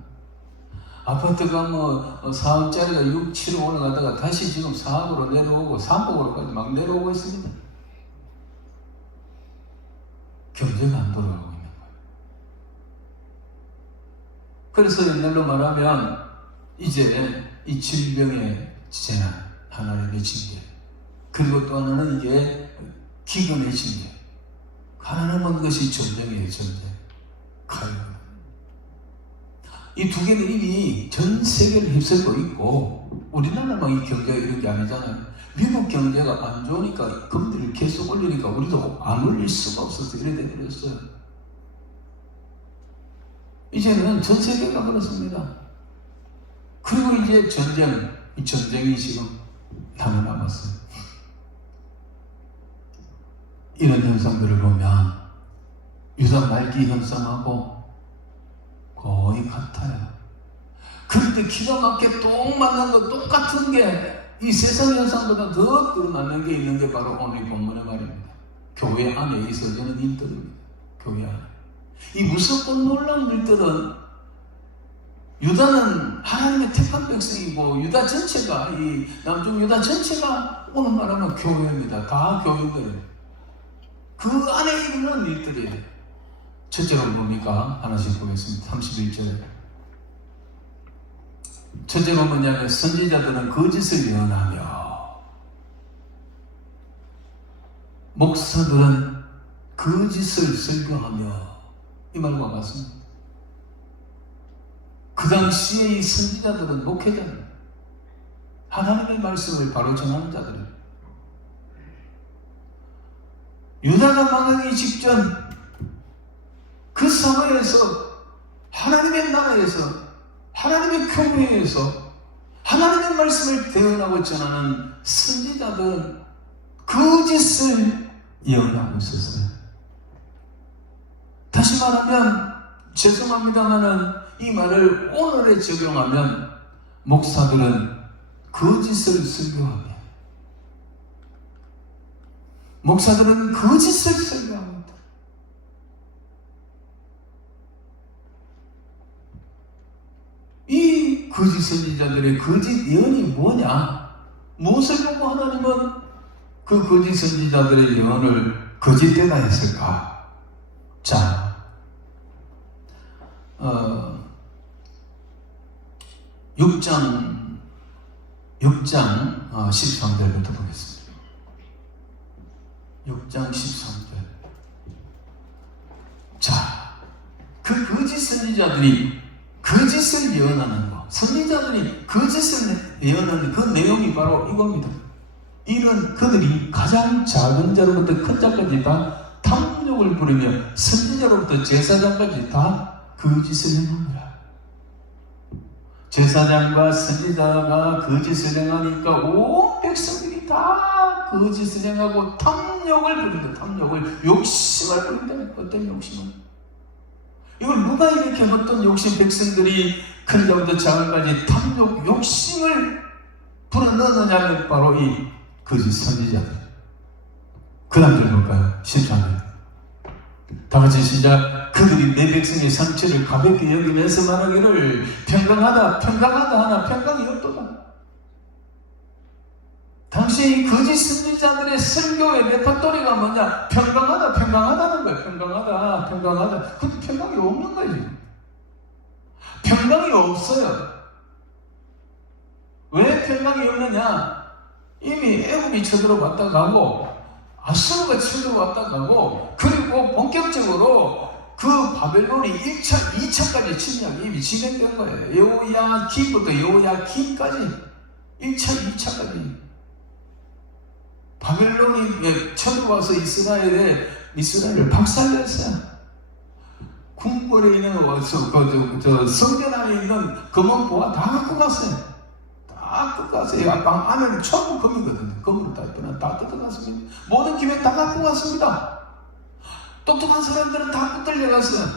아파트가 4억짜리가 6, 7억 올라가다가 다시 지금 4억으로 내려오고 3억으로까지 막 내려오고 있습니다. 경제가 안 돌아가고 있는 거예요. 그래서 옛날로 말하면 이제 이 질병의 재난, 하나님의 징계, 그리고 또 하나는 이게 기근의 징계. 하나님은 것이 전쟁이에요, 전쟁. 칼. 이 두 개는 이미 전 세계를 휩쓸고 있고 우리나라만 이 경제가 이런 게 아니잖아요. 미국 경제가 안 좋으니까 금리를 계속 올리니까 우리도 안 올릴 수가 없어서 이래 돼버렸어요. 이제는 전 세계가 그렇습니다. 그리고 이제 전쟁, 이 전쟁이 지금 남아 남았어요. 이런 현상들을 보면 유사 말기 현상하고 거의 같아요. 그런데 기가 막히게 똥 맞는 거 똑같은 게 이 세상 현상보다 더 드러나는 게 있는 게 바로 오늘 본문의 말입니다. 교회 안에 있어지는 일들입니다. 교회 안에. 이 무섭고 놀라운 일들은 유다는 하나님의 택한 백성이고 유다 전체가 이 남쪽 유다 전체가 오늘 말하면 교회입니다. 다 교인들이에요. 그 안에 있는 일들이에요. 첫째로 뭡니까? 하나씩 보겠습니다. 31절에. 첫째로 뭐냐면 선지자들은 거짓을 예언하며 목사들은 거짓을 설교하며 이 말과 같습니다. 그 당시에 이 선지자들은 목회자들 하나님의 말씀을 바로 전하는 자들은 유다가 망하기 직전 그 사회에서 하나님의 나라에서 하나님의 교회에서 하나님의 말씀을 대언하고 전하는 선지자들은 거짓을 예언하고 있었어요. 다시 말하면 죄송합니다마는 이 말을 오늘에 적용하면 목사들은 거짓을 설교하며 목사들은 거짓을 설교합니다. 이 거짓 선지자들의 거짓 예언이 뭐냐? 무엇을 보고 하나님은 그 거짓 선지자들의 예언을 거짓되다 했을까? 자, 6장 13절부터 보겠습니다. 6장 13절. 자, 그 거짓 선지자들이 거짓을 예언하는 것, 선지자들이 거짓을 예언하는 그 내용이 바로 이겁니다. 이는 그들이 가장 작은 자로부터 큰 자까지 다 탐욕을 부리며 선지자로부터 제사장까지 다 거짓을 행하느라. 제사장과 선지자가 거짓을 행하니까 온 백성들이 다 거짓을 행하고 탐욕을 부린다. 탐욕을, 욕심을 부린다. 어떤 욕심을? 이걸 누가 이렇게 어떤 욕심, 백성들이 큰 자부터 작은까지 탐욕, 욕심을 불어넣느냐면 바로 이 거짓 선지자들. 그 다음 절 볼까요? 13절. 다 같이 시작. 그들이 내 백성의 상처를 가볍게 여기면서 말하기를 평강하다, 평강하다 하나 평강이 없도다. 당시 이 거짓 선지자들의 설교의 레퍼토리가 뭐냐? 평강하다, 평강하다는 거예요. 평강하다, 평강하다. 근데 평강이 없는 거예요, 지금. 평강이 없어요. 왜 평강이 없느냐? 이미 애굽이 쳐들어왔다 가고 아수르가 쳐들어왔다 가고 그리고 본격적으로 그 바벨론이 1차, 2차까지 침략이 이미 진행된 거예요. 여호야김부터 여호야김까지 1차, 2차까지 바벨론이 쳐들어와서 이스라엘을 박살냈어요. 궁궐에 있는 성전 안에 있는 금은 보화 다 갖고 갔어요. 다 뜯어갔어요. 방 안에는 전부 금이거든요. 금으로 다 뜯어갔습니다. 모든 기맥 다 갖고 갔습니다. 똑똑한 사람들은 다 붙들려갔어요.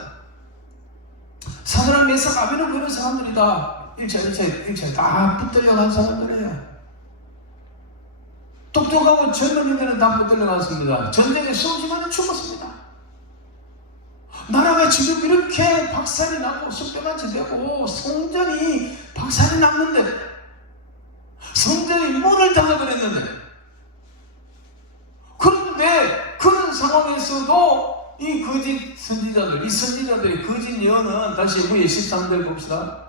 사드락 메삭 아벤노고 그런 사람들이 다 1차 다 붙들려간 사람들이에요. 똑똑하고 젊은이들은 다 붙들려갔습니다. 전쟁에 수없이 많이 죽었습니다. 나라가 지금 이렇게 박살이 나고 쑥대밭이 되고 성전이 박살이 났는데 성전이 문을 닫아버렸는데 그런데 그런 상황에서도 이 거짓 선지자들, 이 선지자들의 거짓 예언은 다시 우리 13절 봅시다.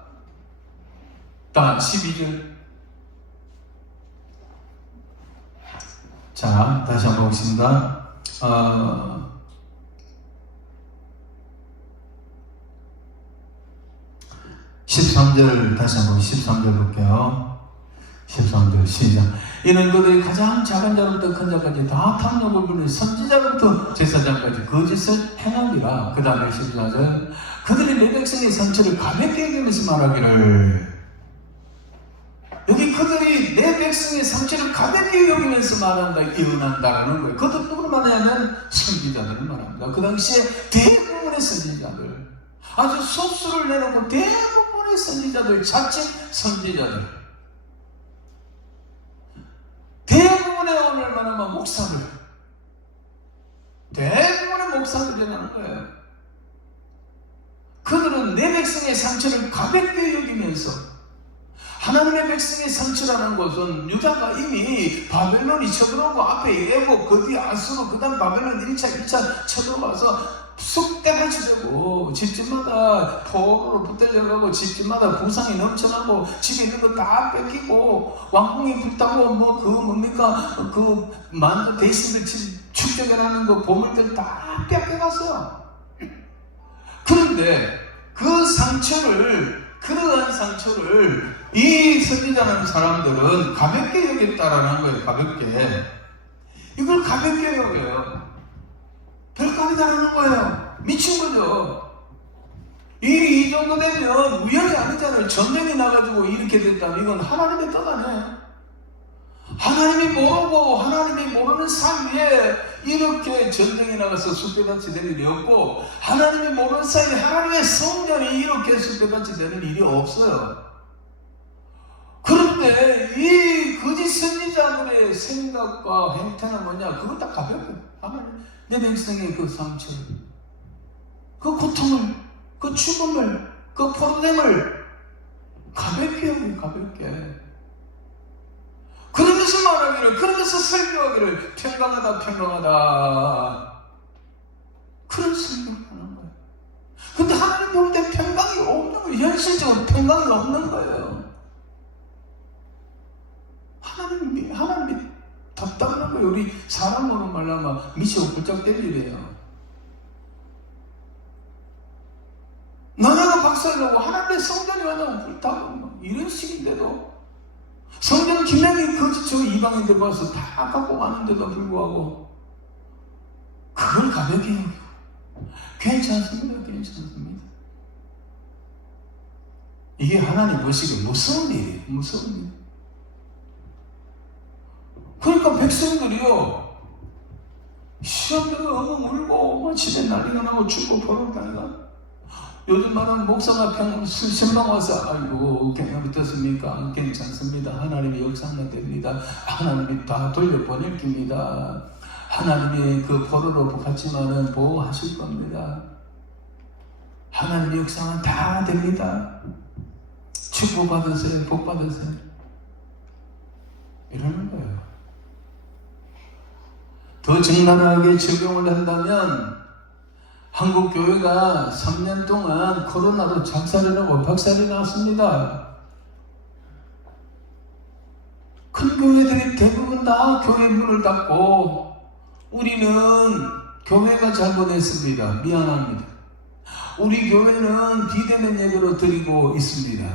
다 12절. 자, 다시 한번 보겠습니다. 13절 다시 한번 13절 볼게요. 13절 시작. 이는 그들이 가장 작은 자로부터 큰 자까지 다 탐욕을 부리는 선지자로부터 제사장까지 거짓을 행하리라. 그 다음에 14절. 그들이 내 백성의 상처를 가볍게 여기면서 말하기를. 여기 그들이 내 백성의 상처를 가볍게 여기면서 말한다, 예언한다라는 거예요. 그들 누구를 말하냐면 선지자들을 말합니다. 그 당시에 대부분의 선지자들, 아주 소수를 내놓고 대부분의 선지자들, 자칭 선지자들, 대부분의 오늘 말하면 목사들, 대부분의 목사들이라는 거예요. 그들은 내 백성의 상처를 가볍게 여기면서, 하나님의 백성의 상처라는 것은 유다가 이미 바벨론이 쳐들어오고 앞에 애굽, 그 뒤에 아수르, 그 다음 바벨론 1차, 2차 쳐들어와서 쑥대밭이 되고 집집마다 포로로 붙들려가고 집집마다 부상이 넘쳐나고 집에 있는 거 다 뺏기고 왕궁이 불타고 그 만주 대신들 축적해라는 거 보물들 다 뺏겨갔어요. 그런데 그 상처를, 그러한 상처를 이 선지자라는 사람들은 가볍게 여겼다라는 거예요. 가볍게. 이걸 가볍게 여겨요. 별거 아니다라는 거예요. 미친 거죠. 이 정도 되면 우연이 아니잖아요. 전쟁이 나가지고 이렇게 됐다면 이건 하나님의 뜻 아니에요. 하나님이 모르고 하나님이 모르는 사이에 이렇게 전쟁이 나가서 쑥대밭이 될 일이 없고, 하나님이 모르는 사이에 하나님의 성전이 이렇게 쑥대밭이 되는 일이 없어요. 그런데 이 거짓 선지자들의 생각과 행태는 뭐냐? 그거 다 가볍게 하나님 내 백성의 그 상처, 그 고통을, 그 죽음을, 그 포로됨을 가볍게 여겨요. 가볍게. 그러면서 말하기를, 그러면서 설교하기를 평강하다 평강하다, 그런 설교를 하는 거예요. 근데 하나님 볼 때 평강이 없는 거예요. 현실적으로 평강이 없는 거예요. 하나님이 답답한 거예요. 우리 사람으로 말하면 미치고 굴짝 뗄 일이에요. 나라가 박살나고 하나님의 성전이 완전 불타고 이런 식인데도, 성전 기명이 거짓으로 이방인들 와서 다 갖고 가는데도 불구하고 그걸 가볍게 여기고, 괜찮습니다. 괜찮습니다. 이게 하나님 보시기에 무서운 일이에요. 무서운 일. 그러니까 백성들이요, 시험대가 엉엉 울고 집에 난리가 나고 죽고 버릇다니까, 요즘 말하는 목사가 신방 와서 아이고 괜찮습니까? 괜찮습니다. 하나님이 역사가 됩니다. 하나님이 다 돌려보낼 겁니다. 하나님이 그 포로로 갔지만은 보호하실 겁니다. 하나님의 역사는 다 됩니다. 축복받으세요. 복받으세요. 이러는 거예요. 더 적나라하게 적용을 한다면, 한국 교회가 3년 동안 코로나로 작살이 나고 박살이 났습니다. 큰 교회들이 대부분 다 교회 문을 닫고, 우리는 교회가 잘못했습니다. 미안합니다. 우리 교회는 비대면 예배로 드리고 있습니다.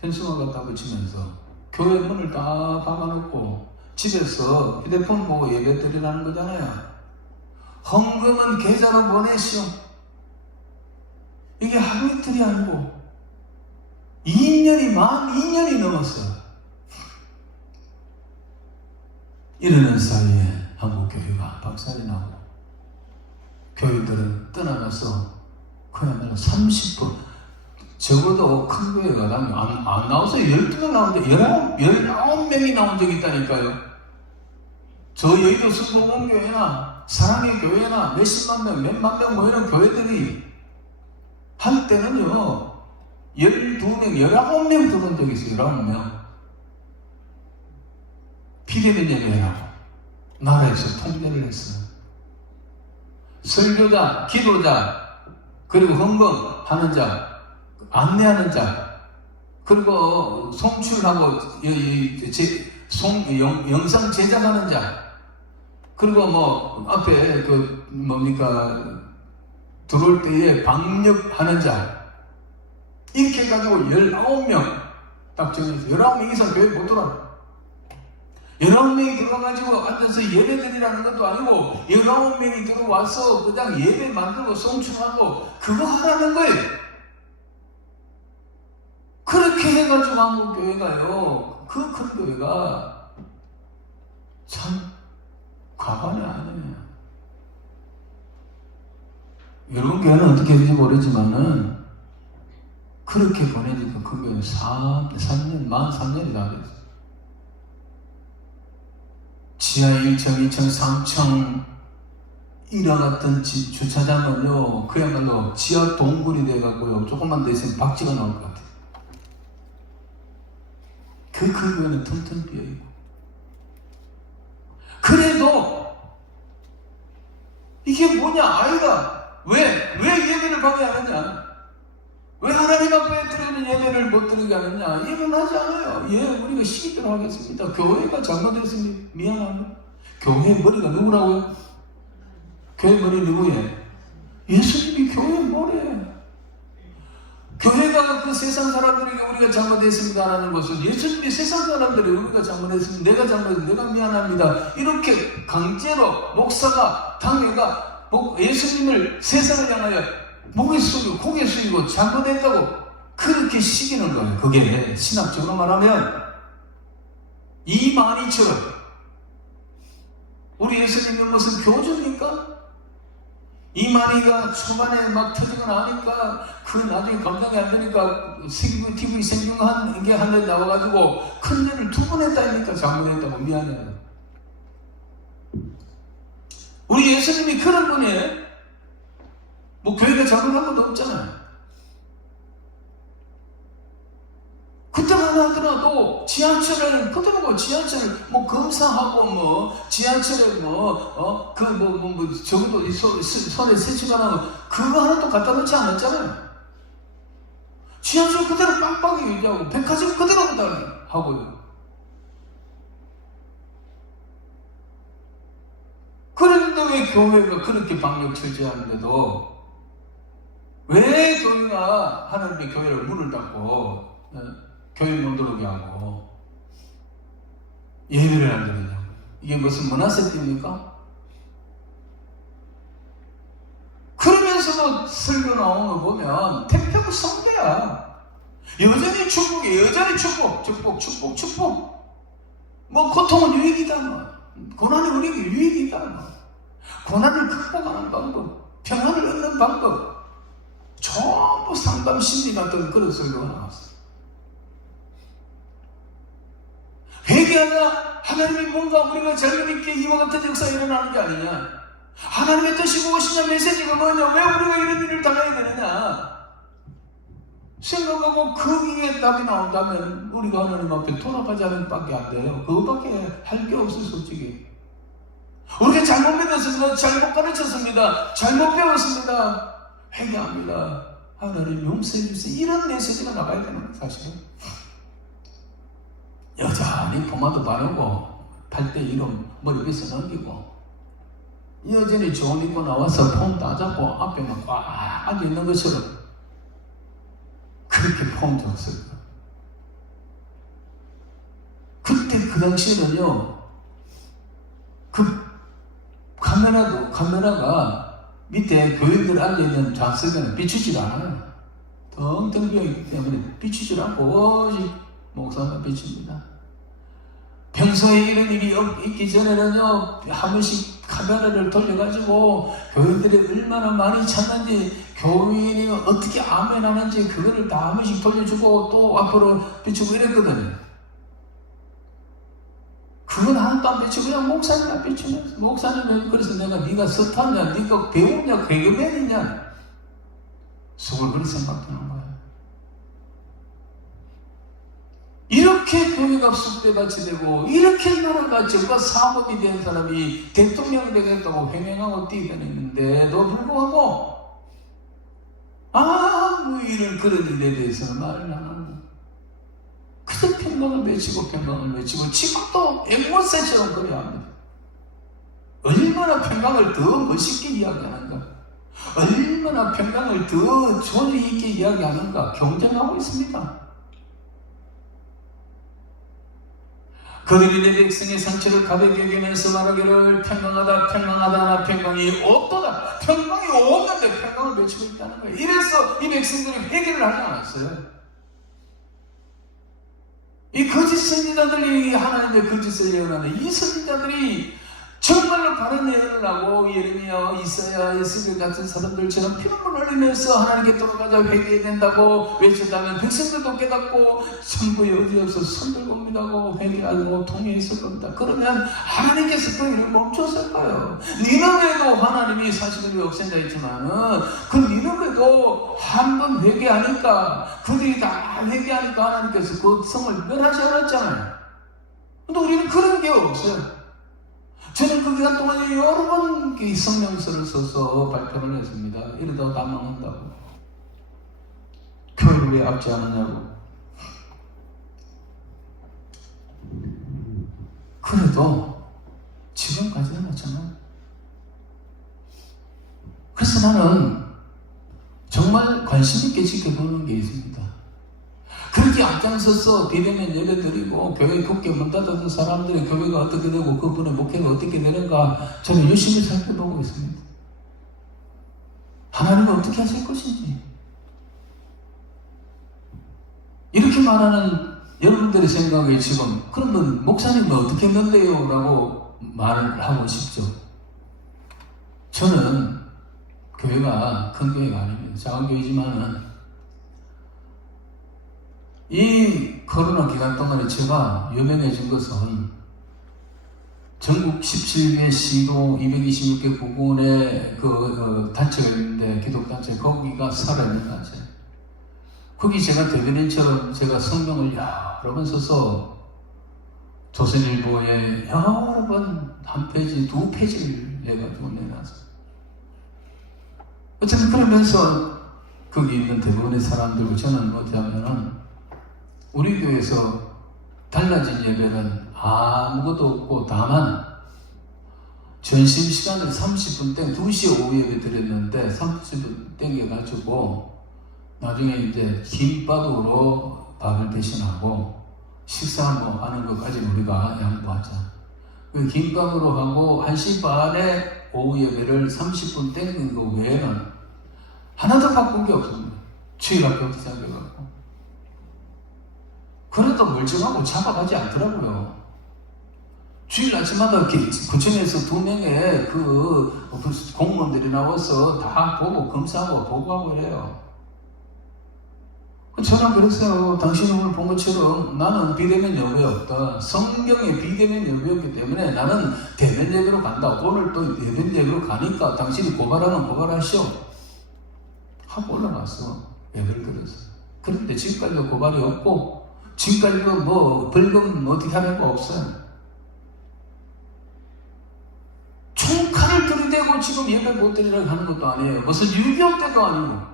현수막 갖다 붙이면서 교회 문을 다 박아놓고 집에서 휴대폰 보고 예배 드리라는 거잖아요. 헌금은 계좌로 보내시오. 이게 하루 이틀이 아니고 2년이 만 2년이 넘었어요. 이러는 사이에 한국 교회가 박살이 나고, 교회들은 떠나가서 그야말로 30%, 적어도 큰 교회가 안 나와서 12명 나오는데 19명이 나온 적이 있다니까요. 저 여의도 순복음교회나 사랑의 교회나 몇십만 명, 몇만 명 뭐 이런 교회들이 한때는요 12명, 19명 들어온 적이 있어요. 19명. 비대면 예배라고 나라에서 통제를 했어요. 설교자, 기도자, 그리고 헌금하는 자, 안내하는 자, 그리고 송출하고 영상 제작하는 자, 그리고 뭐 앞에 그 뭡니까 들어올 때에 방역하는 자, 이렇게 해가지고 19명 딱 정해서 19명 이상 교회 못 들어와. 19명이 들어와가지고 앉아서 예배 드리라는 것도 아니고 19명이 들어와서 그냥 예배 만들고 송출하고 그거 하라는 거예요. 그렇게 해가지고 한국 교회가요, 그 큰 교회가 참 과반이 아니에요. 여러분 교회는 어떻게 했는지 모르지만은 그렇게 보내진 그 큰 교회는 3년, 만 3년이 다 됐어요. 지하 1층, 2층, 3층 이와 같은 주차장은요 그야말로 지하 동굴이 돼가고요 조금만 더 있으면 박쥐가 나올 것 같아요. 그 큰 교회는 텅텅 비어있고, 그래도 이게 뭐냐 아이가 왜 예배를 받게 하느냐, 왜 하나님 앞에 드리는 예배를 못 드리게 하느냐, 이해는 하지 않아요. 예, 우리가 시기대로 하겠습니다. 교회가 잘못했습니다. 미안합니다. 교회 머리가 누구라고요? 교회 머리 누구예요? 예수님이 교회 머리예요. 교회가 그 세상 사람들에게 우리가 잘못했습니다 하는 것은 예수님이 세상 사람들이 우리가 잘못했습니다, 내가 잘못했습니다, 내가 미안합니다, 이렇게 강제로 목사가, 당회가 예수님을 세상을 향하여 고개 숙이고 잘못했다고 그렇게 시기는 거예요. 그게 신학적으로 말하면 이만희처럼 우리 예수님은 무슨 교주입니까? 이만희가 초반에 막 터지거나 하니까 그 나중에 감당이 안 되니까 TV 생중한 게 한 대 나와가지고 큰 죄를 2번 했다 하니까 잘못했다고 미안해요. 우리 예수님이 그런 분이에요. 뭐 교회가 잘못한 것도 없잖아요. 그때만 하더라도 지하철을 뭐 검사하고 지하철에 적어도 손에 세치가 나면 그거 하나도 갖다 놓지 않았잖아요. 지하철 그대로 빵빵히 유지하고 백화점 그대로 하고요. 그런데 왜 교회가 그렇게 방역 철저하는데도 왜 교회가 하나님의 교회를 문을 닫고 교회 못 들어오게 하고 예배를 안 드리냐고. 이게 무슨 문화세입니까? 그러면서도 설교 나오는 거 보면 태평 성대야. 여전히 축복이에요. 여전히 축복. 뭐 고통은 유익이다. 고난이 우리에게 유익이다. 고난을 극복하는 방법, 평안을 얻는 방법, 전부 상담 심리 같은 그런 설교가 나왔어요. 회개하자. 하나님이 뭔가 우리가 잘못있게 이와 같은 역사가 일어나는 게 아니냐. 하나님의 뜻이 무엇이냐, 메시지가 뭐냐, 왜 우리가 이런 일을 당해야 되느냐 생각하고 거기에 답이 나온다면 우리가 하나님 앞에 돌아가자는 밖에 안 돼요. 그거밖에 할 게 없어요. 솔직히 우리가 잘못 믿었습니다, 잘못 가르쳤습니다, 잘못 배웠습니다, 회개합니다, 하나님 용서해 주세요, 이런 메시지가 나가야 되는 거예요. 사실은 여전히 포마도 바르고 팔대 이름 머리 빗어 넘기고 여전히 좋은 입고 나와서 폼 따잡고 앞에만 꽉 앉아있는 것처럼 그렇게 폼 줬어요. 그때 그 당시에는요, 그 카메라가 밑에 교인들 앉아있는 좌석에는 비추질 않아요. 텅텅 비어있기 때문에 비추질 않고 오직 목사가 비춥니다. 평소에 이런 일이 있기 전에는요, 한 번씩 카메라를 돌려가지고 교인들이 얼마나 많이 찾는지, 교인이 어떻게 아멘하는지 그거를 다 한 번씩 돌려주고 또 앞으로 비추고 이랬거든요. 그건 하나도 안 비추고 그냥 목사님만 비추면서, 목사님은 그래서 내가 네가 스타냐, 네가 배우냐, 개그맨이냐, 속을 그렇게 생각하는 거야. 이렇게 교회가 숙대같이 되고 이렇게 나라가 적과 사법이 된 사람이 대통령이 되겠다고 횡행하고 뛰어다니는데도 불구하고 아무 이런 그런 일에 대해서는 말을 안 하고 그저 평강을 외치고 지금도 앵무새처럼 그래야 합니다. 얼마나 평강을 더 멋있게 이야기하는가, 얼마나 평강을 더 존재 있게 이야기하는가 경쟁하고 있습니다. 그들이 내 백성의 상처를 가볍게 여기면서 말하기를 평강하다 나 평강이 없도다. 평강이 없는데 평강을 외치고 있다는 거예요. 이래서 이 백성들이 회개를 하지 않았어요. 이 거짓 선지자들이 하나님의 거짓을 예언하는 이 선지자들이 정말로 바른 예언을 하고 예레미야, 이사야, 에스겔 같은 사람들처럼 피눈물 흘리면서 하나님께 돌아가자 회개해야 된다고 외쳤다면 백성들도 깨닫고 전부 여지없어 손들고 옵니다고 회개하고 통회했을 겁니다. 그러면 하나님께서 그 일을 멈췄을까요? 니느웨도 하나님이 사실은 없앤다 했지만은 그 니느웨도 한 번 회개하니까, 그들이 다 회개하니까 하나님께서 그 성을 멸하지 않았잖아요. 근데 우리는 그런 게 없어요. 저는 그 기간 동안에 여러 번 성명서를 써서 발표를 했습니다. 이러다가 다 망한다고. 교회를 왜 앞지 않느냐고. 그래도 지금까지는 마찬가지예요. 그래서 나는 정말 관심 있게 지켜보는 게 있습니다. 그렇게 앞장서서 비대면 예배 드리고 교회 굳게 문 닫았던 사람들의 교회가 어떻게 되고 그분의 목회가 어떻게 되는가 저는 열심히 살펴보고 있습니다. 하나님은 어떻게 하실 것인지. 이렇게 말하는 여러분들의 생각에 지금 그러면 목사님은 어떻게 했는데요? 라고 말을 하고 싶죠. 저는 교회가 큰 교회가 아닙니다. 작은 교회지만은 이 코로나 기간 동안에 제가 유명해진 것은 전국 17개 시도 226개 구군의 그 단체가 있는데 기독단체 거기가 살아있는 단체. 거기 제가 대변인처럼 제가 성경을 여러 번 써서 조선일보에 여러 번 한 페이지, 두 페이지를 내가지고 내놨어요. 어쨌든 그러면서 거기 있는 대부분의 사람들과 저는 뭐냐면은 우리 교회에서 달라진 예배는 아무것도 없고 다만 점심시간을 30분 땡 2시 오후 예배 드렸는데 30분 땡겨가지고 나중에 이제 김밥으로 밥을 대신하고 식사 뭐 하는 것까지 우리가 양보하자. 그 김밥으로 하고 1시 반에 오후 예배를 30분 땡긴 거 외에는 하나도 바꾼 게 없습니다. 주일학교 시작해갖고. 그래도 멀쩡하고 잡아가지 않더라고요. 주일 아침마다 구청에서 2명의 그 공무원들이 나와서 다 보고 검사하고 보고하고 이래요. 저는 그랬어요. 당신이 오늘 본 것처럼 나는 비대면 예배 없다. 성경에 비대면 예배였기 때문에 나는 대면 예배로 간다. 오늘 또 대면 예배로 가니까 당신이 고발하면 고발하시오. 하고 올라갔어. 예배를 드렸어. 그런데 지금까지도 고발이 없고 지금까지도 뭐 벌금 어떻게 하는 거 없어요. 총칼을 들이대고 지금 예배 못 드리려고 하는 것도 아니에요. 무슨 6.25 때도 아니고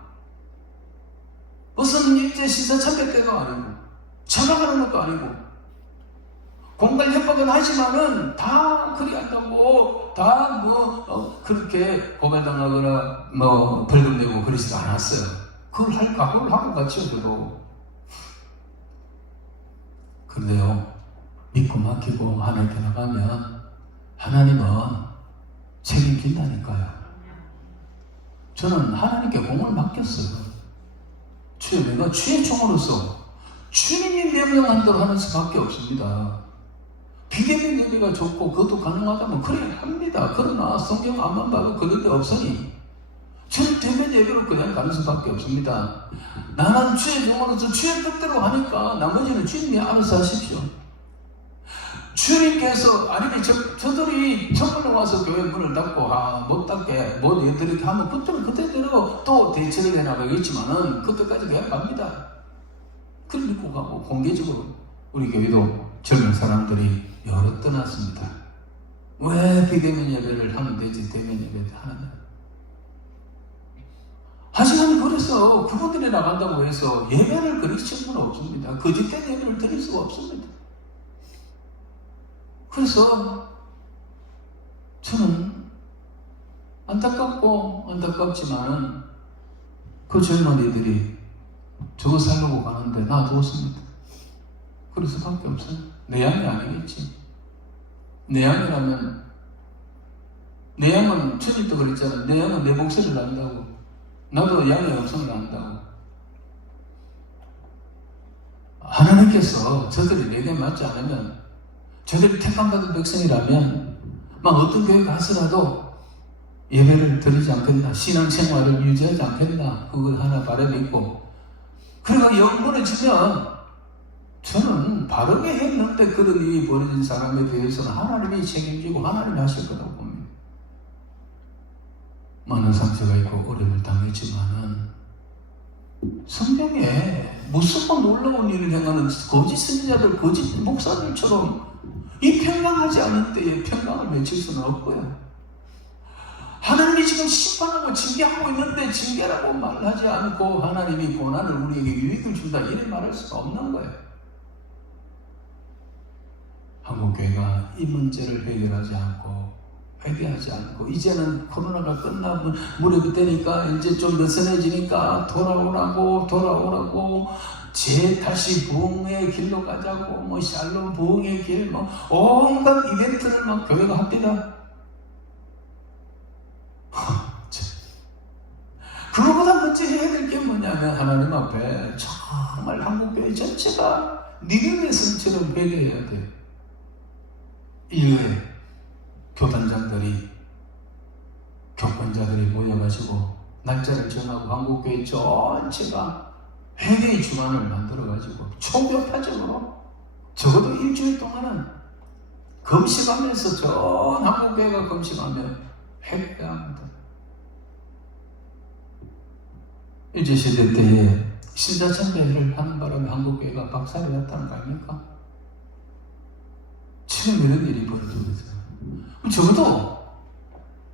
무슨 일제 시사참배 때도 아니고 잡아가는 것도 아니고 공갈 협박은 하지만은 다 그리 한다고 다 뭐 그렇게 고발당하거나 뭐 벌금 내고 그러지도 않았어요. 그걸 할 각오를 하고 갔죠. 저도. 그런데요, 믿고 맡기고 하나님께 나가면 하나님은 책임진다니까요. 저는 하나님께 공을 맡겼어요. 내가 주의 종으로서 주님이 명령한 대로 하는 수밖에 없습니다. 비대면 예배가 좋고 그것도 가능하다면 그래 합니다. 그러나 성경 앞만 봐도 그런 데 없으니 저는 대면 예배로 그냥 가는 수밖에 없습니다. 나는 주의 종으로서 주의 뜻대로 하니까 나머지는 주님이 알아서 하십시오. 주님께서 아니면 저들이 정말로 와서 교회 문을 닫고 못 닫게 못 이렇게 하면 그때는 그때대로 또 대처를 해나가겠지만은 그때까지 그냥 갑니다. 그걸 믿고 가고 공개적으로 우리 교회도 젊은 사람들이 여러 떠났습니다. 왜 비대면 예배를 하면 되지 대면 예배를 하느냐. 하지만 그래서 그분들이 나간다고 해서 예배를 그릴 수는 없습니다. 거짓된 예배를 드릴 수가 없습니다. 그래서 저는 안타깝지만 그 젊은이들이 저거 살려고 가는데 놔두었습니다. 그럴 수밖에 없어요. 내 양이 아니겠지. 내 양이라면 내 양은 주님도 그랬잖아. 내 양은 내 목소리를 안다고. 나도 양의 음성을 안다고. 하나님께서 저들이 내게 맞지 않으면 저들이 택함받은 백성이라면 막 어떤 교회 가서라도 예배를 드리지 않겠나, 신앙생활을 유지하지 않겠나, 그걸 하나 바람이 있고, 그리고 영문을 주면 저는 바르게 했는데 그런 일이 벌어진 사람에 대해서는 하나님이 책임지고 하나님이 하실 거라고 봅니다. 많은 상처가 있고 어려움을 당했지만은 성경에 무섭고 놀라운 일을 행하는 거짓 선지자들, 거짓 목사들처럼 이 평강하지 않은 때에 평강을 맺힐 수는 없고요. 하나님이 지금 심판하고 징계하고 있는데 징계라고 말하지 않고 하나님이 고난을 우리에게 유익을 준다 이래 말할 수가 없는 거예요. 한국교회가 이 문제를 해결하지 않고 회개하지 않고 이제는 코로나가 끝나고 무렵이 되니까 이제 좀 느슨해지니까 돌아오라고 다시 부흥의 길로 가자고 뭐 샬롬 부흥의 길 뭐 온갖 이벤트를 막 교회가 합니다. 그거보다 먼저 해야 될 게 뭐냐면 하나님 앞에 정말 한국교회 전체가 니느웨 성처럼 회개해야 돼. 일요일에 교단장들이 교권자들이 모여가지고 날짜를 정하고 한국교회 전체가 회개의 주간을 만들어가지고 초교파적으로 적어도 일주일 동안은 금식하면서 전 한국교회가 금식하며 회개해야 합니다. 일제시대 때에 신자참배를 하는 바람에 한국교회가 박살이 났다는 거 아닙니까? 지금 이런 일이 벌어지고 있어요.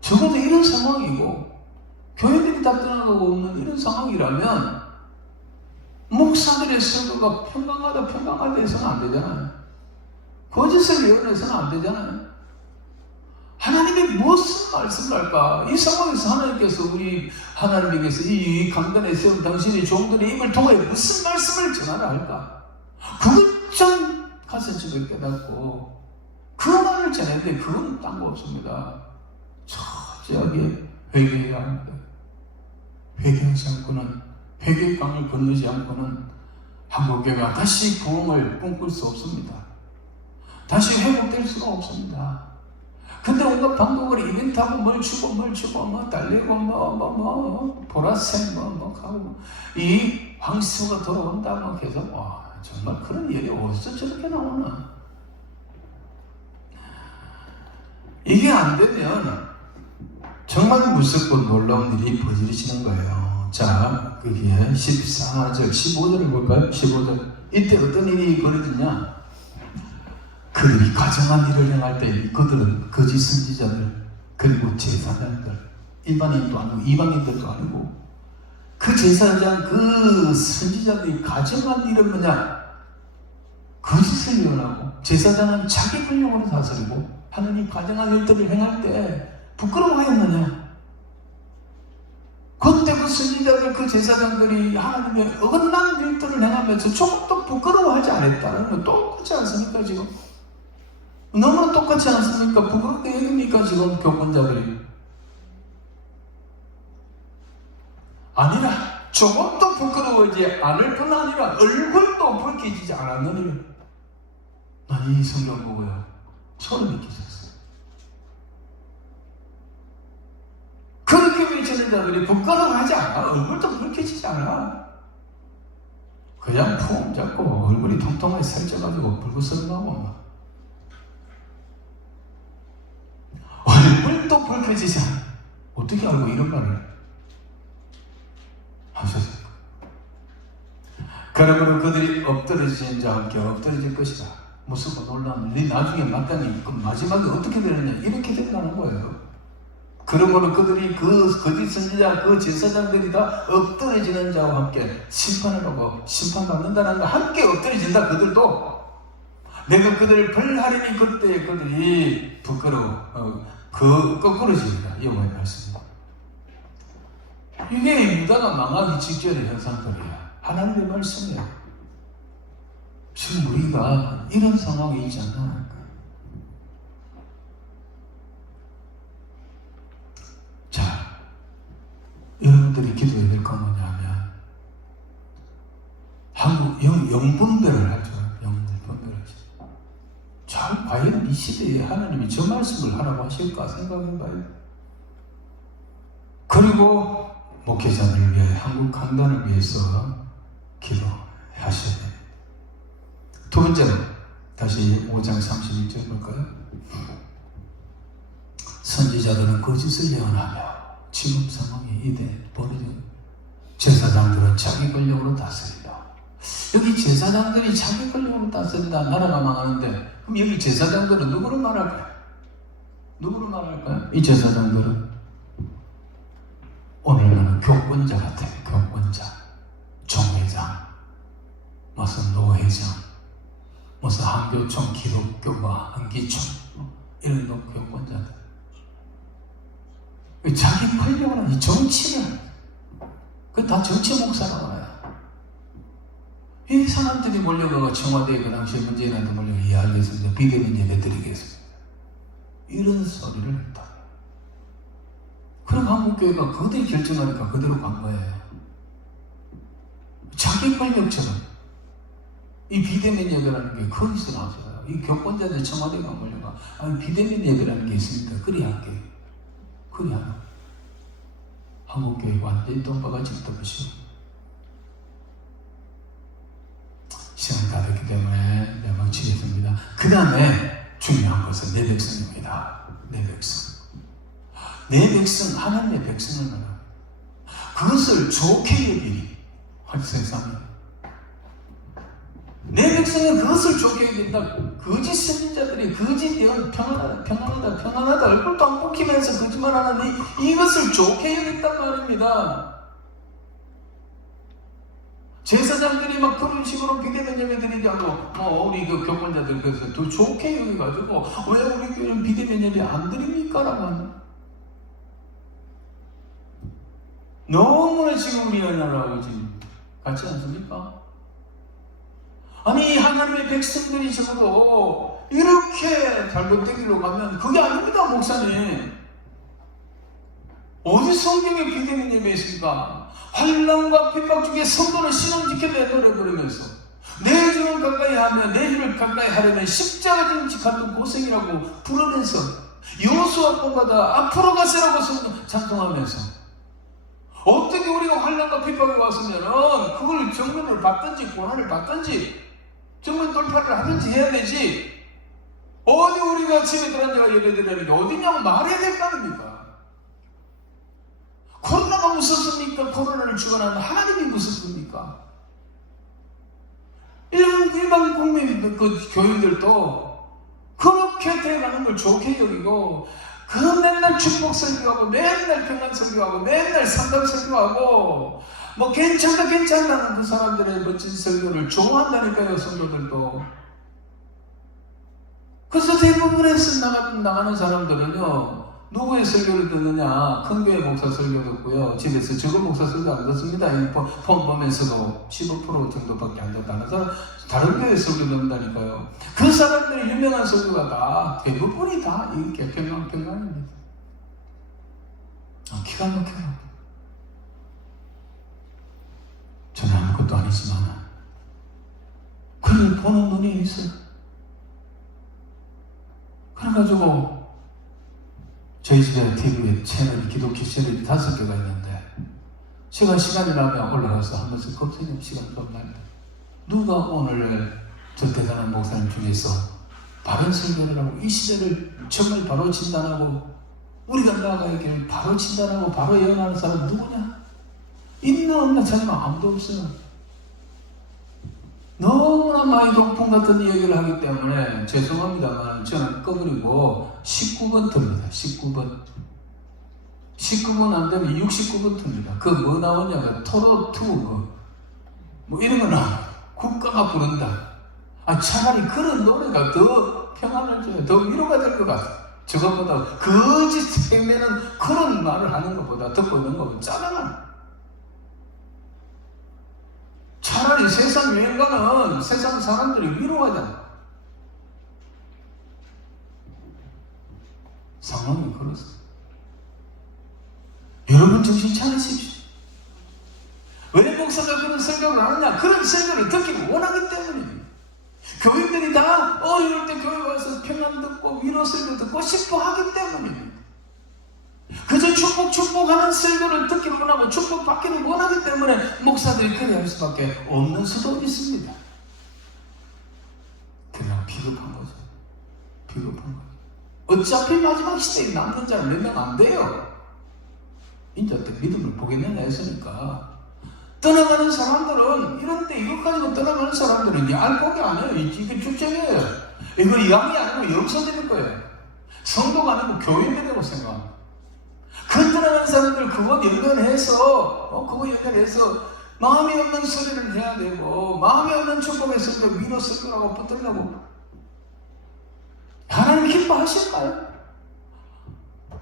적어도 이런 상황이고 교회들이 다 떠나가고 없는 이런 상황이라면 목사들의 설교가 평강하다 해서는 안 되잖아요. 거짓을 예언해서는 안 되잖아요. 하나님이 무슨 말씀을 할까? 이 상황에서 하나님께서 이 강단에 세운 당신의 종들의 입을 통해 무슨 말씀을 전하라 할까? 그것 좀 가슴속에 깨닫고 그 말을 전했는데 그건 딴 거 없습니다. 철저하게 회개해야 합니다. 회개하지 않고는 회개의 강을 건너지 않고는 한국교회가 다시 부흥을 꿈꿀 수 없습니다. 다시 회복될 수가 없습니다. 근데 온갖 방법으로 이벤트하고 뭘 주고 뭐 달리고 보라색 하고 이 황수가 돌아온다 뭐 계속 정말 그런 일이 어디서 저렇게 나오나. 이게 안 되면 정말 무섭고 놀라운 일이 벌어지는 거예요. 자, 그게 14절, 15절을 볼까요? 15절. 이때 어떤 일이 벌어지냐? 그들이 가정한 일을 행할 때 그들은 거짓 선지자들 그리고 제사장들 일반인도 아니고 이방인들도 아니고 그 제사장 그 선지자들이 가정한 일은 뭐냐? 거짓을 예언하고 제사장은 자기 권력으로 다스리고 하느님 가정한 일들을 행할 때 부끄러워하였느냐? 그때 그 선지자들 그 제사장들이 하나님의 어긋난 일들을 행하면서 조금도 부끄러워하지 않았다는 건 똑같지 않습니까 지금? 너무나 똑같지 않습니까? 부끄럽게 여깁니까 지금 교권자들이? 아니라 조금도 부끄러워하지 않을 뿐 아니라 얼굴도 붉혀지지 않았느니 난 이 성경 보고요 소름이 끼쳤어요. 그렇게 외치는 자들이 부끄러워하지 않아. 얼굴도 붉혀지지 않아. 그냥 품 잡고 얼굴이 통통하게 살쪄가지고 불구스름하고 얼굴도 붉혀지지 않아. 어떻게 알고 이런 말을 하셨을까? 그러므로 그들이 엎드러진 자와 함께 엎드러질 것이다. 무슨 놀라운 일이 나중에 마땅히 그 마지막에 어떻게 되느냐 이렇게 된다는 거예요. 그러므로 그들이 그 거짓 선지자 그 제사장들이 다 엎드러지는 자와 함께 심판을 하고 심판받는다는 거 함께 엎드러진다. 그들도 내가 그들을 벌하리니 그때 그들이 부끄러워 거꾸로집니다. 여호와의 말씀입니다. 이게 유다가 망하기 직전의 현상들이야. 하나님의 말씀이야. 지금 우리가 이런 상황에 있지 않나? 자, 여러분들이 기도해야 될 건 뭐냐면 한국 영분별을 하죠. 영분별을 하죠. 자, 과연 이 시대에 하나님이 저 말씀을 하라고 하실까 생각해봐요. 그리고 목회자들을 위해 한국 강단을 위해서 기도하셔야 돼요. 두 번째로 다시 5장 31절 볼까요? 선지자들은 거짓을 예언하며 지금 상황이 이대 벌어지고 제사장들은 자기 권력으로 다스린다. 여기 제사장들이 자기 권력으로 다스린다. 나라가 망하는데 그럼 여기 제사장들은 누구를 말할까요? 누구를 말할까요? 이 제사장들은 오늘날은 교권자 같아요. 교권자, 총회장, 무슨 노회장, 무슨 한교총, 기독교가 한기총 이런 교권자들. 하려고 하는 이 정치를, 그 다 정치 목사라고 해요. 이 사람들이 몰려가고 청와대에 그 당시에 문재인한테 몰려가 이해하겠습니다. 비대면 예배 드리겠습니다. 이런 소리를 했다. 그럼 한국교회가 그들이 결정하니까 그대로 간 거예요. 자기 권력처럼 이 비대면 예배라는 게 거기서 나왔어요. 이 교권자들 청와대가 몰려가 비대면 예배라는 게 있습니다. 그리 할게요. 그리 하나. 한국교회가 완전히 똥바가지 떠보시오. 시간이 다 됐기 때문에 내가 마치겠습니다. 그 다음에 중요한 것은 내 백성입니다. 내 백성. 내 백성, 하나님의 백성을 말합니다. 그것을 좋게 여기니 세상에 내 백성은 그것을 좋게 여긴다. 거짓 선지자들이 거짓 대언 평안하다 얼굴도 안 볶이면서 거짓말하는 이것을 좋게 여긴단 말입니다. 제사장들이 막 그런 식으로 비대면 예배 드리지 않고 우리 그 교권자들 그래서 더 좋게 여겨가지고 왜 우리 교회는 비대면 예배 안 드립니까? 라고 하는 너무나 지금 미안하라고 지금 같지 않습니까? 아니 하나님의 백성들이 적어도 이렇게 잘못되기로 가면 그게 아닙니다. 목사님 어디 성경에 비대면 예배 있습니까? 환난과 핍박 중에 성도는 신앙 지켜내 노래부르면서 내 주를 가까이 하며 내 주를 가까이 하려면 십자가 지는 같은 고생이라고 부르면서 여호수아 뽑아다 앞으로 가세라고 찬송하면서 어떻게 우리가 환난과 핍박이 왔으면은 그걸 정면을 받든지 고난을 받든지 정면 돌파를 하든지 해야 되지 어디 우리가 집에 들어앉아가 예배드리는 게 어디냐고 말해야 될 거 아닙니까? 코로나가 무섭습니까? 코로나를 주관하는 하나님이 무섭습니까? 일반 국민 그 교인들도 그렇게 돼가는 걸 좋게 여기고 그 맨날 축복 설교하고 맨날 평안 설교하고 맨날 상담 설교하고 뭐 괜찮다는 그 사람들의 멋진 설교를 좋아한다니까요. 성도들도. 그래서 대부분에서 나가는 사람들은요 누구의 설교를 듣느냐? 큰 교회 목사 설교 듣고요. 집에서 적은 목사 설교 안 듣습니다. 폰 보면서도 15% 정도밖에 안 듣다는 사람, 다른 교회 설교 듣는다니까요. 그 사람들의 유명한 설교가 다, 대부분이 다 이렇게 평강입니다. 기가 막혀요. 저는 아무것도 아니지만, 그를 보는 눈이 있어요. 그래가지고, 저희 집에 TV에 채널이 기독교 채널이 5개가 있는데 제가 시간이 나면 올라가서 한 번씩 검색하는 시간 좀 나는데 누가 오늘 저 대단한 목사님 중에서 바른 설교를 하고 이 시대를 정말 바로 진단하고 우리가 나아가길 바로 진단하고 바로 예언하는 사람 누구냐? 있나 없나 찾으면 아무도 없어요. 너무나 많이 동풍 같은 이야기를 하기 때문에 죄송합니다만 저는 꺼버리고 19번 틉니다. 19번 안 되면 69번 틉니다. 그 뭐 나오냐면 토로2 뭐 이런 거 나와. 국가가 부른다. 차라리 그런 노래가 더 평안을 줘요. 더 위로가 될 것 같아. 저것보다 거짓 행내는 그런 말을 하는 것보다 듣고 있는 것보다 짜증나. 차라리 세상 유행가는 세상 사람들이 위로하잖아. 상황이 그렇습니다. 여러분 정신 차리십시오. 왜 목사가 그런 설교를 하느냐? 그런 설교를 듣기를 원하기 때문입니다. 교인들이 다 이럴 때 교회 와서 평안 듣고 위로 설교 듣고 싶어 하기 때문입니다. 그저 축복하는 설교를 듣기를 원하고 축복받기를 원하기 때문에 목사들이 그래 할 수밖에 없는 수도 있습니다. 그냥 비겁한 거죠. 비겁한 거죠. 어차피 마지막 시대에 남는 자는 몇 명 안 돼요. 이제 어떻게 믿음을 보겠느냐 했으니까 떠나가는 사람들은 이런 때 이것 가지고 떠나가는 사람들은 이제 알곡이 아니에요. 이게 축제예요. 이거 양이 아니고 염소들일 거예요. 성도가 아니고 교인들이라고 생각합니다. 그 떠나가는 사람들 그거 연결해서 마음이 없는 소리를 해야 되고 마음이 없는 축복의 설교 위로 설교라고 붙들려고 하나님 기뻐하실까요?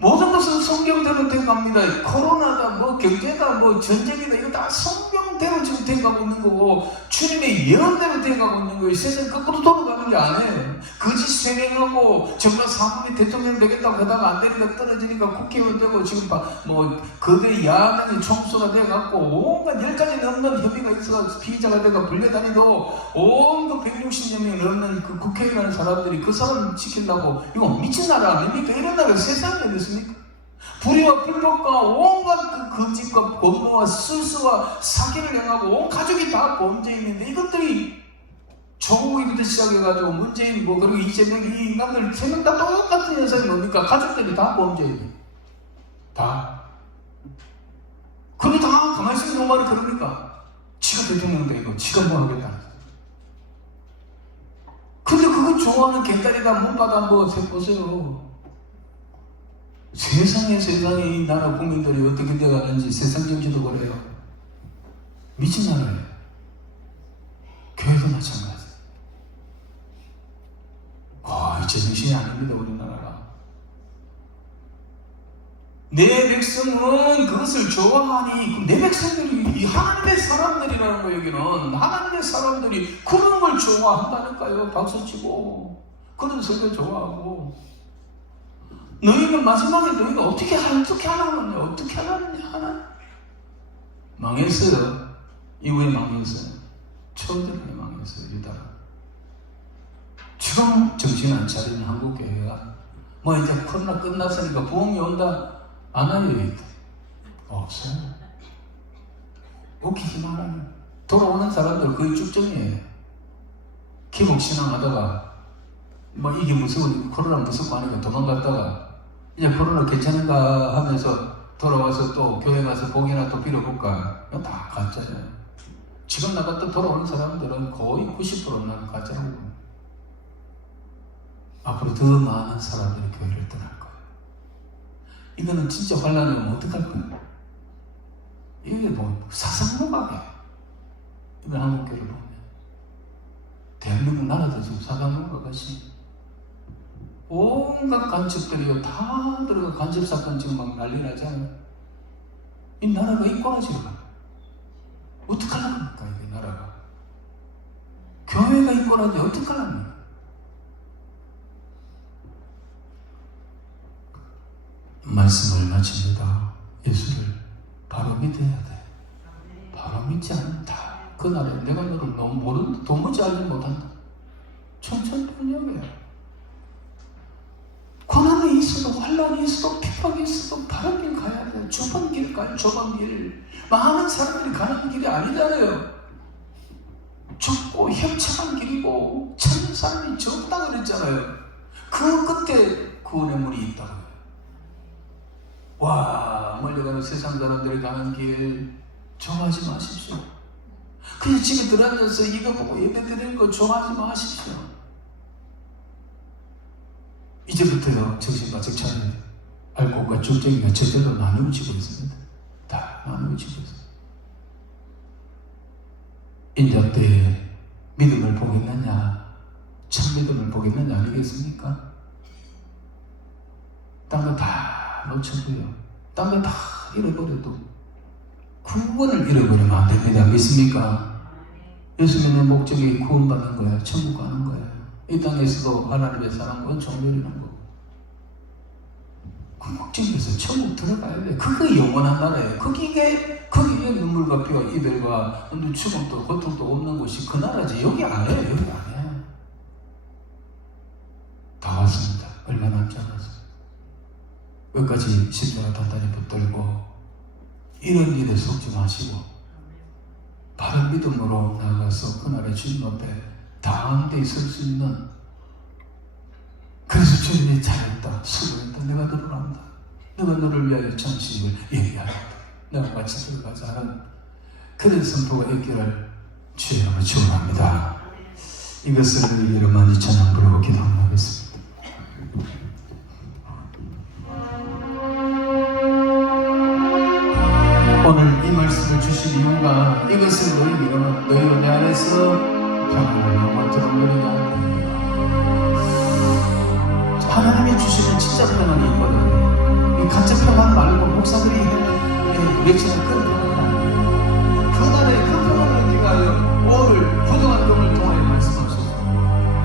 모든 것은 성경대로 돼갑니다. 코로나다, 뭐 경제다, 뭐 전쟁이다, 이거 다 성경대로 지금 돼가고 있는 거고, 주님의 예언대로 돼가고 있는 거예요. 세상 거꾸로 돌아가는 게 아니에요. 거짓 세행하고 정말 사람이 대통령 되겠다고 하다가 안 되니까 떨어지니까 국회의원 되고, 지금 뭐 거대 야당이 총수가 돼갖고 온갖 10가지 넘는 혐의가 있어서 피의자가 돼가 불려다니도 온갖 160여 명 넘는 그 국회의원 사람들이 그 사람 지키려고, 이거 미친 나라 아닙니까? 이런 나라 세상에 어딨습니까? 불의와 불법과 온갖 그 거짓과 범죄와 술수와 사기를 행하고 온 가족이 다 범죄인인데, 이것들이 조국이부터 시작해가지고 문재인 뭐 그리고 이재명 이 인간들 3명 다 똑같은 현상이 뭡니까? 가족들이 다 범죄인이에요. 다. 그리고 다 가만히 있으면 너무 말이 그럽니까? 지가 대통령 되고 지가 뭐 하겠다. 근데 그거 좋아하는 개딸이다 문바다 한번 보세요. 세상에 이 나라 국민들이 어떻게 되어가는지 세상 정치도 그래요. 미친 나라예요. 교회도 마찬가지. 제정신이 아닙니다, 우리나라가. 내 백성은 그것을 좋아하니, 내 백성들이 하나님의 사람들이라는 거, 여기는 하나님의 사람들이 그런 걸 좋아한다니까요. 박수치고 그런 설교 좋아하고. 너희는 마지막에 너희가 어떻게 하라느냐 하나. 망했어요. 이후에 망했어요. 초대에 망했어요. 유다가. 지금 정신 안 차리는 한국교회가 뭐 이제 코로나 끝났으니까 부흥이 온다. 안 와요. 없어요. 웃기지만 하나요. 돌아오는 사람들 거의 쭉정이에요. 기복신앙 하다가 뭐 이게 무서우니까, 코로나 무섭고 하니까 도망갔다가 이제 코로나 괜찮은가 하면서 돌아와서 또 교회 가서 복이나 또 빌어볼까. 이거 다 가짜예요. 지금 나갔다 돌아오는 사람들은 거의 90%는 가짜라고. 앞으로 더 많은 사람들이 교회를 떠날 거예요. 이거는 진짜 환란이 오면 어떡할 거예요? 이게 뭐 사상무각이에요. 이번 한국교회를 보면 대한민국 나라도 지금 사상무각같이 온갖 간첩들이 다 들어가 간첩사건 지금 막 난리 나잖아요. 이 나라가 이꼬라지로 가요. 어떡하려니까 이 나라가. 교회가 이꼬라지 어떡하려니까. 말씀을 마칩니다. 예수를 바로 믿어야 돼. 바로 믿지 않는다. 그 나라에 내가 너를 너무 모른다. 도무지 알지 못한다. 천천히하게. 고난이 있어도 환란이 있어도 핍박이 있어도 바른 길 가야 돼. 좁은 길 가요. 좁은 길. 많은 사람들이 가는 길이 아니잖아요. 좁고 협착한 길이고 찾는 사람이 적다 그랬잖아요. 그 끝에 구원의 문이 있다고요. 와, 멀리가는 세상 사람들이 가는 길 좋아하지 마십시오. 그냥 집에 들어앉아서 이거 보고 예배 드리는 거 좋아하지 마십시오. 이제부터요, 정신 바짝 차려. 알곡과 쭉정이가 제대로 나누어지고 있습니다. 다 나누어지고 있습니다. 인자 때에 믿음을 보겠느냐, 참 믿음을 보겠느냐 아니겠습니까? 딴 거 다 놓쳐도요. 딴 거 다 잃어버려도 구원을 잃어버리면 안 됩니다. 믿습니까? 예수 믿는 목적이 구원받는 거예요. 천국 가는 거예요. 이 땅에서도 하나님의 사랑과 정결이라는 거. 그 목적에서 천국 들어가야 돼. 그게 영원한 나라예요. 거기에 눈물과 피와 이별과 죽음도 고통도 없는 곳이 그 나라지. 여기 아니에요. 여기 아니에요. 다 왔습니다. 얼마 남지 않았어요. 끝까지 십자가 단단히 붙들고 이런 일에 속지 마시고 바른 믿음으로 나아가서 그날의 주님 앞에 담대히 설 수 있는, 그래서 주님이 잘했다, 수고했다, 내가 너를 안다, 내가 너를 위하여 전심을 얘기하였다, 내가 같이 들어가자 하는 그런 선포가 있기를 주의 이름으로 축원합니다. 이것을 위해 많이 찬양 부르고 기도하겠습니다. 오늘 이 말씀을 주신 이유가 이것을 너희로 내 안에서 평안을 영원토록 누리게 하는, 하나님이 주시는 진짜 평안이 있거든요. 외치는 큰 평안을 그날의 그 평안을 기하여 오늘 부정한 병을 통하여 말씀하소서.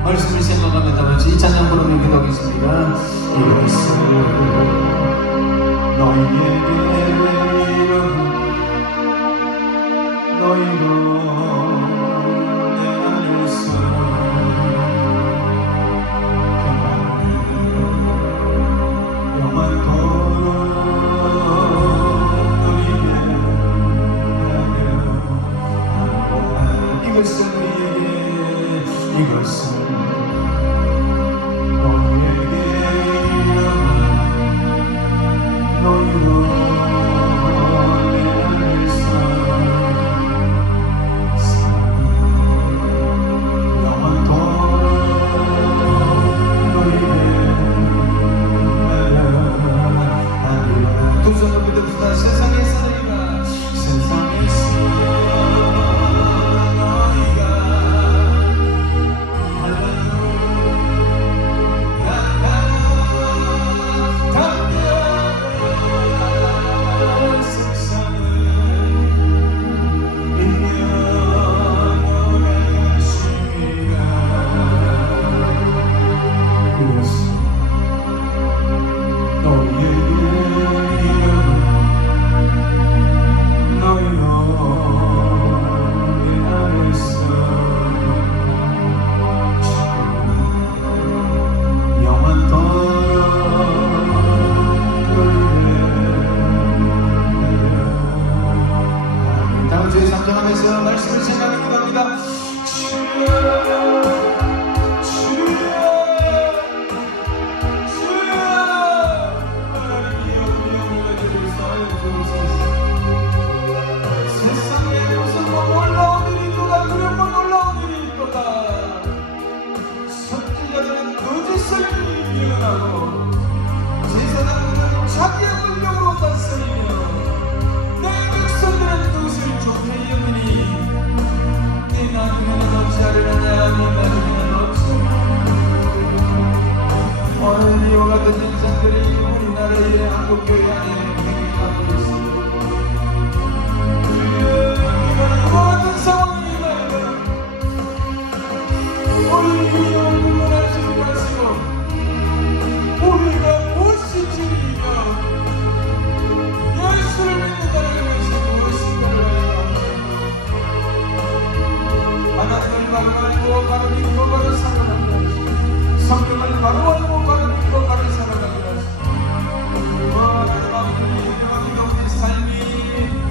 말씀을 생각하며 다같이 이 찬양 부르며 기도하겠습니다. 이것을 너희에게 이르는 너희로 내 안에서 영원토록 누리게 하려 이것을 우리에게 이것을 너희에게 이르는 너희로 내 안에서 두 손을 붙듭시다. 세상에서 너희가 세상에서 너희가 세상을 인연의 심이가 그것은 너희에게 상정하면서 말씀을 생각하기도 합니다. 주여 하나님이여 우리의 문제를 사하여 주옵소서. 세상에 무슨 놀라운 일이 있도다 두려운 놀라운 일이 있도다. 선지자들은 거짓을 미행하고 제사장들은 자기의 권력으로 다스리며 내 백성들은 그것을 좋게 여기니 네 나중에는 어찌 하려느냐 네 나중에는 어찌 오늘 이와 같은 인상들이 우리나라의 한국교회 안에 행해가고 있습니다. 이와 같은 상황이 일어나면 우리 위에 물러나지 마시고 우리가 무엇이 진리이며 예수를 믿는다는 것이 무엇인가를 하나님을 바로 알고 바로 믿고 바로 살아가는 것이 성경을 바로 알고 바로 믿고 바로 살아가는 것이 우리 삶이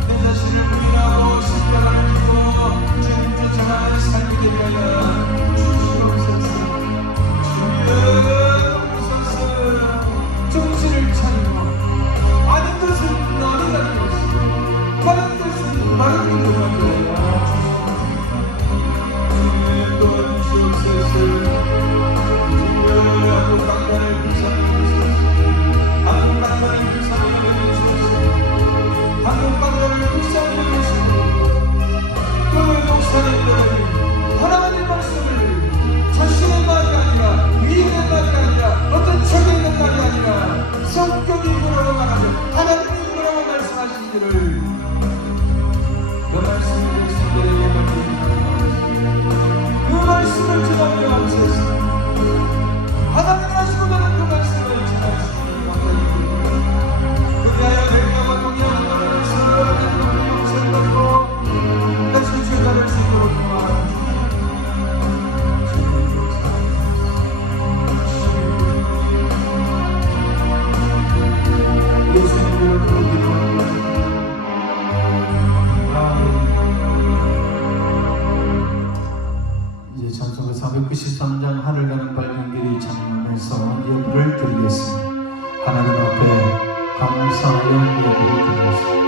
내 자신을 부인하고 십자가를 지고 주님 쫓아가는 삶이 되게 하여 주시옵소서. 주여 정신을 차리고 아닌 것은 아니라는 것이 바른 뜻은 바른 믿음을 하여 주시옵소서. 또한 주옵소서. 한국 강단을 불쌍히 여기소서. 한국 강단을 불쌍히 여기소서. 한국 강단을 불쌍히 여기소서. 그 목사님들이 하나님의 말씀을 자신의 말이 아니라 위인의 말이 아니라 어떤 책에 있는 말이 아니라 성경이 뭐라고 말하며 하나님이 뭐라고 말씀하신지를 그 말씀을 백성들에게 말씀드립니다. 그 말씀을 전하며 하옵소서. 하나님이 하시고자 하는 그 말씀을 전하시기 감사드립니다. 그리하여 내가 동의하는 것을 하나님의 용서를 받고 다시 죄가를 수 있도록 도와주시옵소서. 이제 찬송가 493장 하늘 가는 밝은 길이 찬양하면서 예배를 드리겠습니다. 하나님 앞에 감사하여 예배를 드리겠습니다.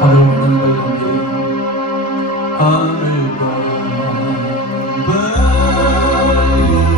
하늘 가는 밝은 길 하늘 가는 밝은 길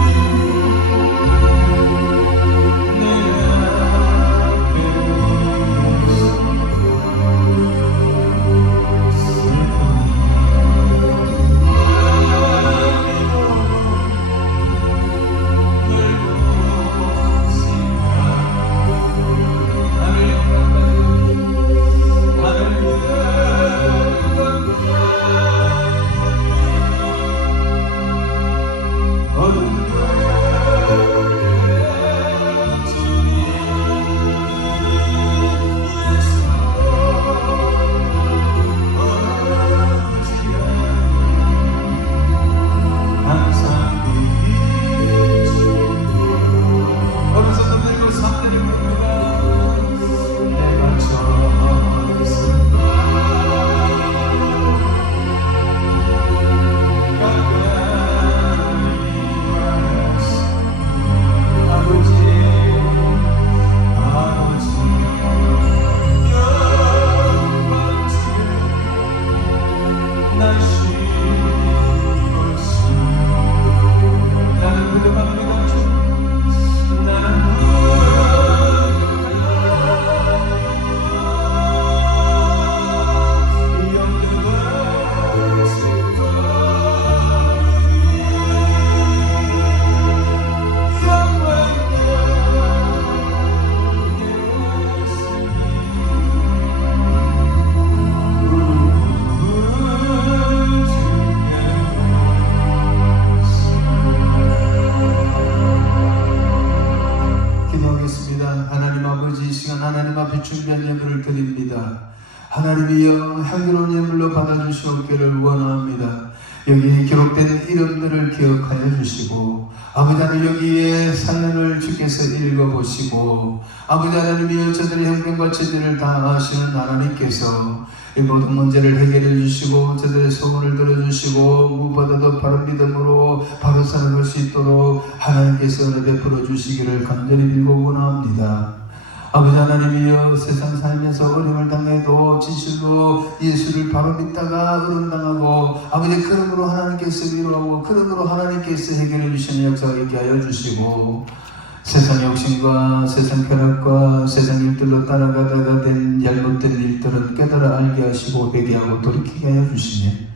준비한 예물을 드립니다. 하나님이여 향기로운 예물로 받아주시옵기를 원합니다. 여기 기록된 이름들을 기억하여 주시고 아버지 하나님 여기에 사연을 주께서 읽어보시고 아버지 하나님이여 저들의 형편과 처지를 다 아시는 하나님께서 이 모든 문제를 해결해 주시고 저들의 소원을 들어주시고 무엇보다도 바른 믿음으로 바로 살아갈 수 있도록 하나님께서 은혜 베풀어 주시기를 간절히 빌고 원합니다. 아버지 하나님이여 세상 살면서 어려움을 당해도 진실로 예수를 바로 믿다가 어려움당하고 아버지 그러므로 하나님께서 위로하고 그러므로 하나님께서 해결해 주시는 역사가 있게 하여 주시고 세상 욕심과 세상 쾌락과 세상 일들로 따라가다가 된 잘못된 일들은 깨달아 알게 하시고 회개하고 돌이키게 하여 주시니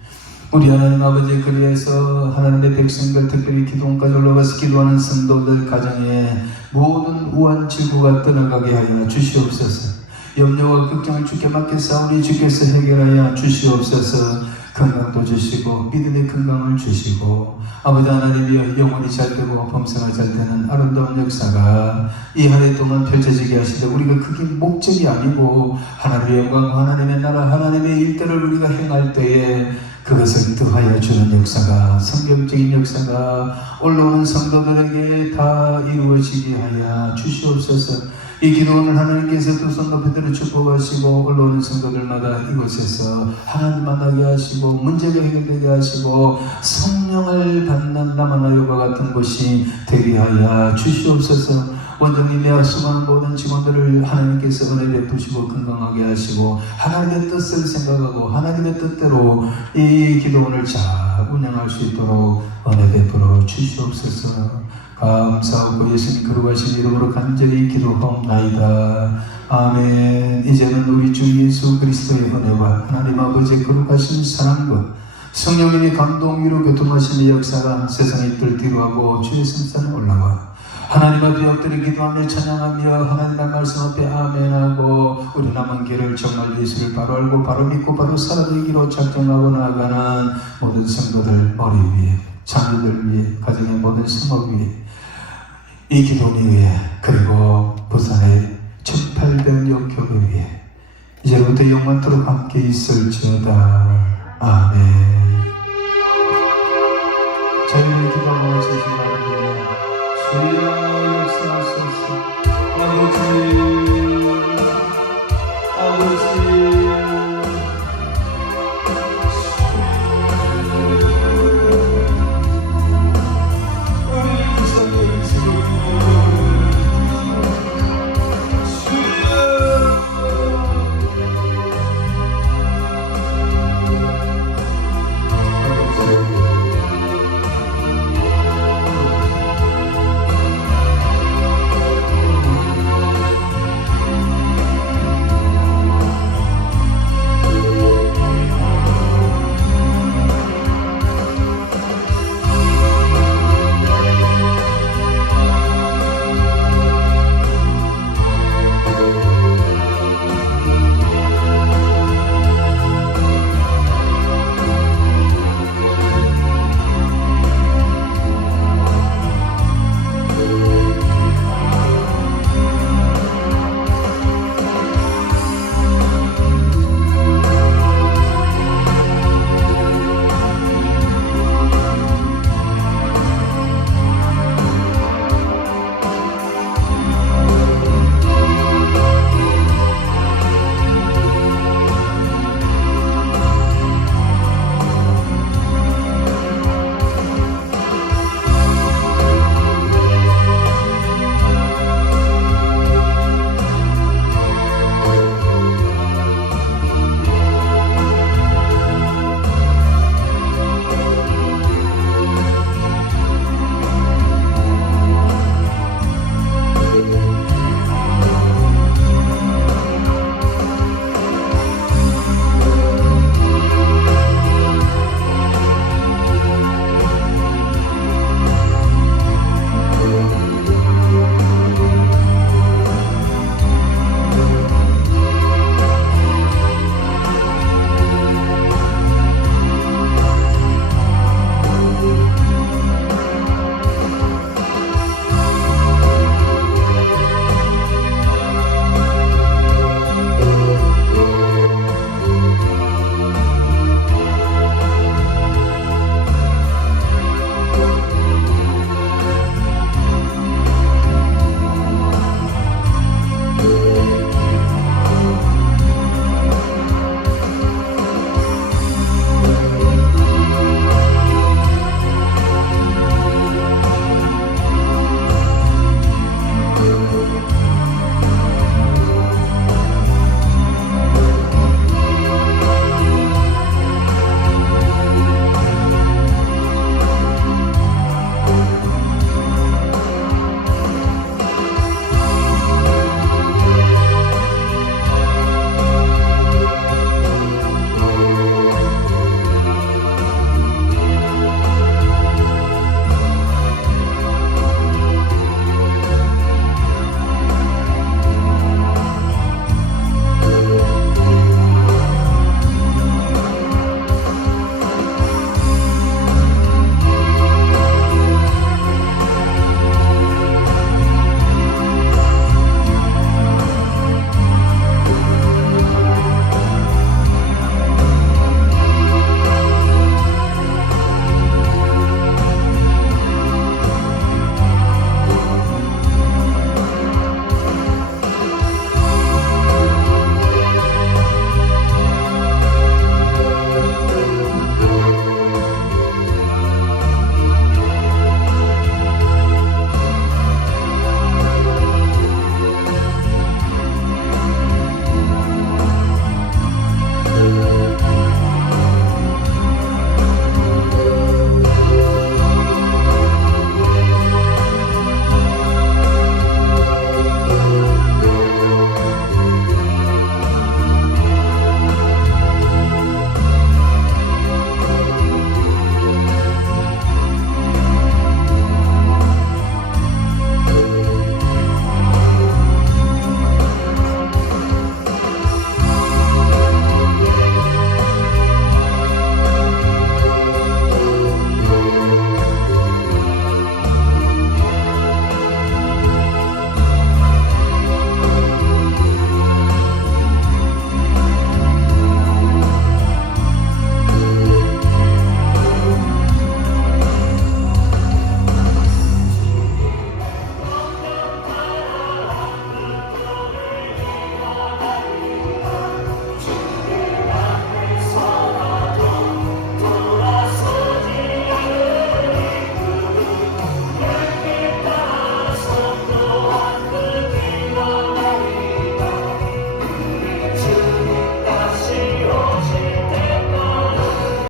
우리 하나님 아버지 그리해서 하나님의 백성들 특별히 기도원까지 올라가서 기도하는 성도들 가정에 모든 우한 질고가 떠나가게 하여 주시옵소서. 염려와 걱정을 주께 맡겼사오니 주께서 해결하여 주시옵소서. 건강도 주시고 믿음의 건강을 주시고 아버지 하나님이여 영혼이 잘되고 범사가 잘되는 아름다운 역사가 이 한 해 동안 펼쳐지게 하시되 우리가 그게 목적이 아니고 하나님의 영광 하나님의 나라 하나님의 일들을 우리가 행할 때에 그것을 더하여 주는 역사가 성경적인 역사가 올라오는 성도들에게 다 이루어지게 하여 주시옵소서. 이 기도원을 하나님께서 두 손 높이 들어 축복하시고 올라오는 성도들마다 이곳에서 하나님 만나게 하시고 문제가 해결되게 하시고 성령을 받는 나마나요과 같은 곳이 되게 하여 주시옵소서. 원장님이야 수많은 모든 직원들을 하나님께서 은혜 베푸시고 건강하게 하시고 하나님의 뜻을 생각하고 하나님의 뜻대로 이 기도원을 잘 운영할 수 있도록 은혜 베풀어 주시옵소서. 감사하고 예수님 거룩하신 이름으로 간절히 기도하옵나이다. 아멘. 이제는 우리 주 예수 그리스도의 은혜와 하나님 아버지의 거룩하신 사랑과 성령님이 감동 위로 교통하시는 역사가 세상의 뜰 뒤로하고 주의 성산에 올라와 하나님 앞에 엎드려 기도하며 찬양하며 하나님의 말씀 앞에 아멘하고 우리 남은 길을 정말 예수를 바로 알고 바로 믿고 바로 살아가기로 작정하고 나아가는 모든 성도들 머리 위에 자녀들 위에 가정의 모든 성업 위에 이 기도원 위에 그리고 부산의 1800여 교회 위에 이제부터 영원토록 함께 있을지어다. 아멘. 저희를 기도하고 주시기 바랍니다. 주여 역사하소서. 아버지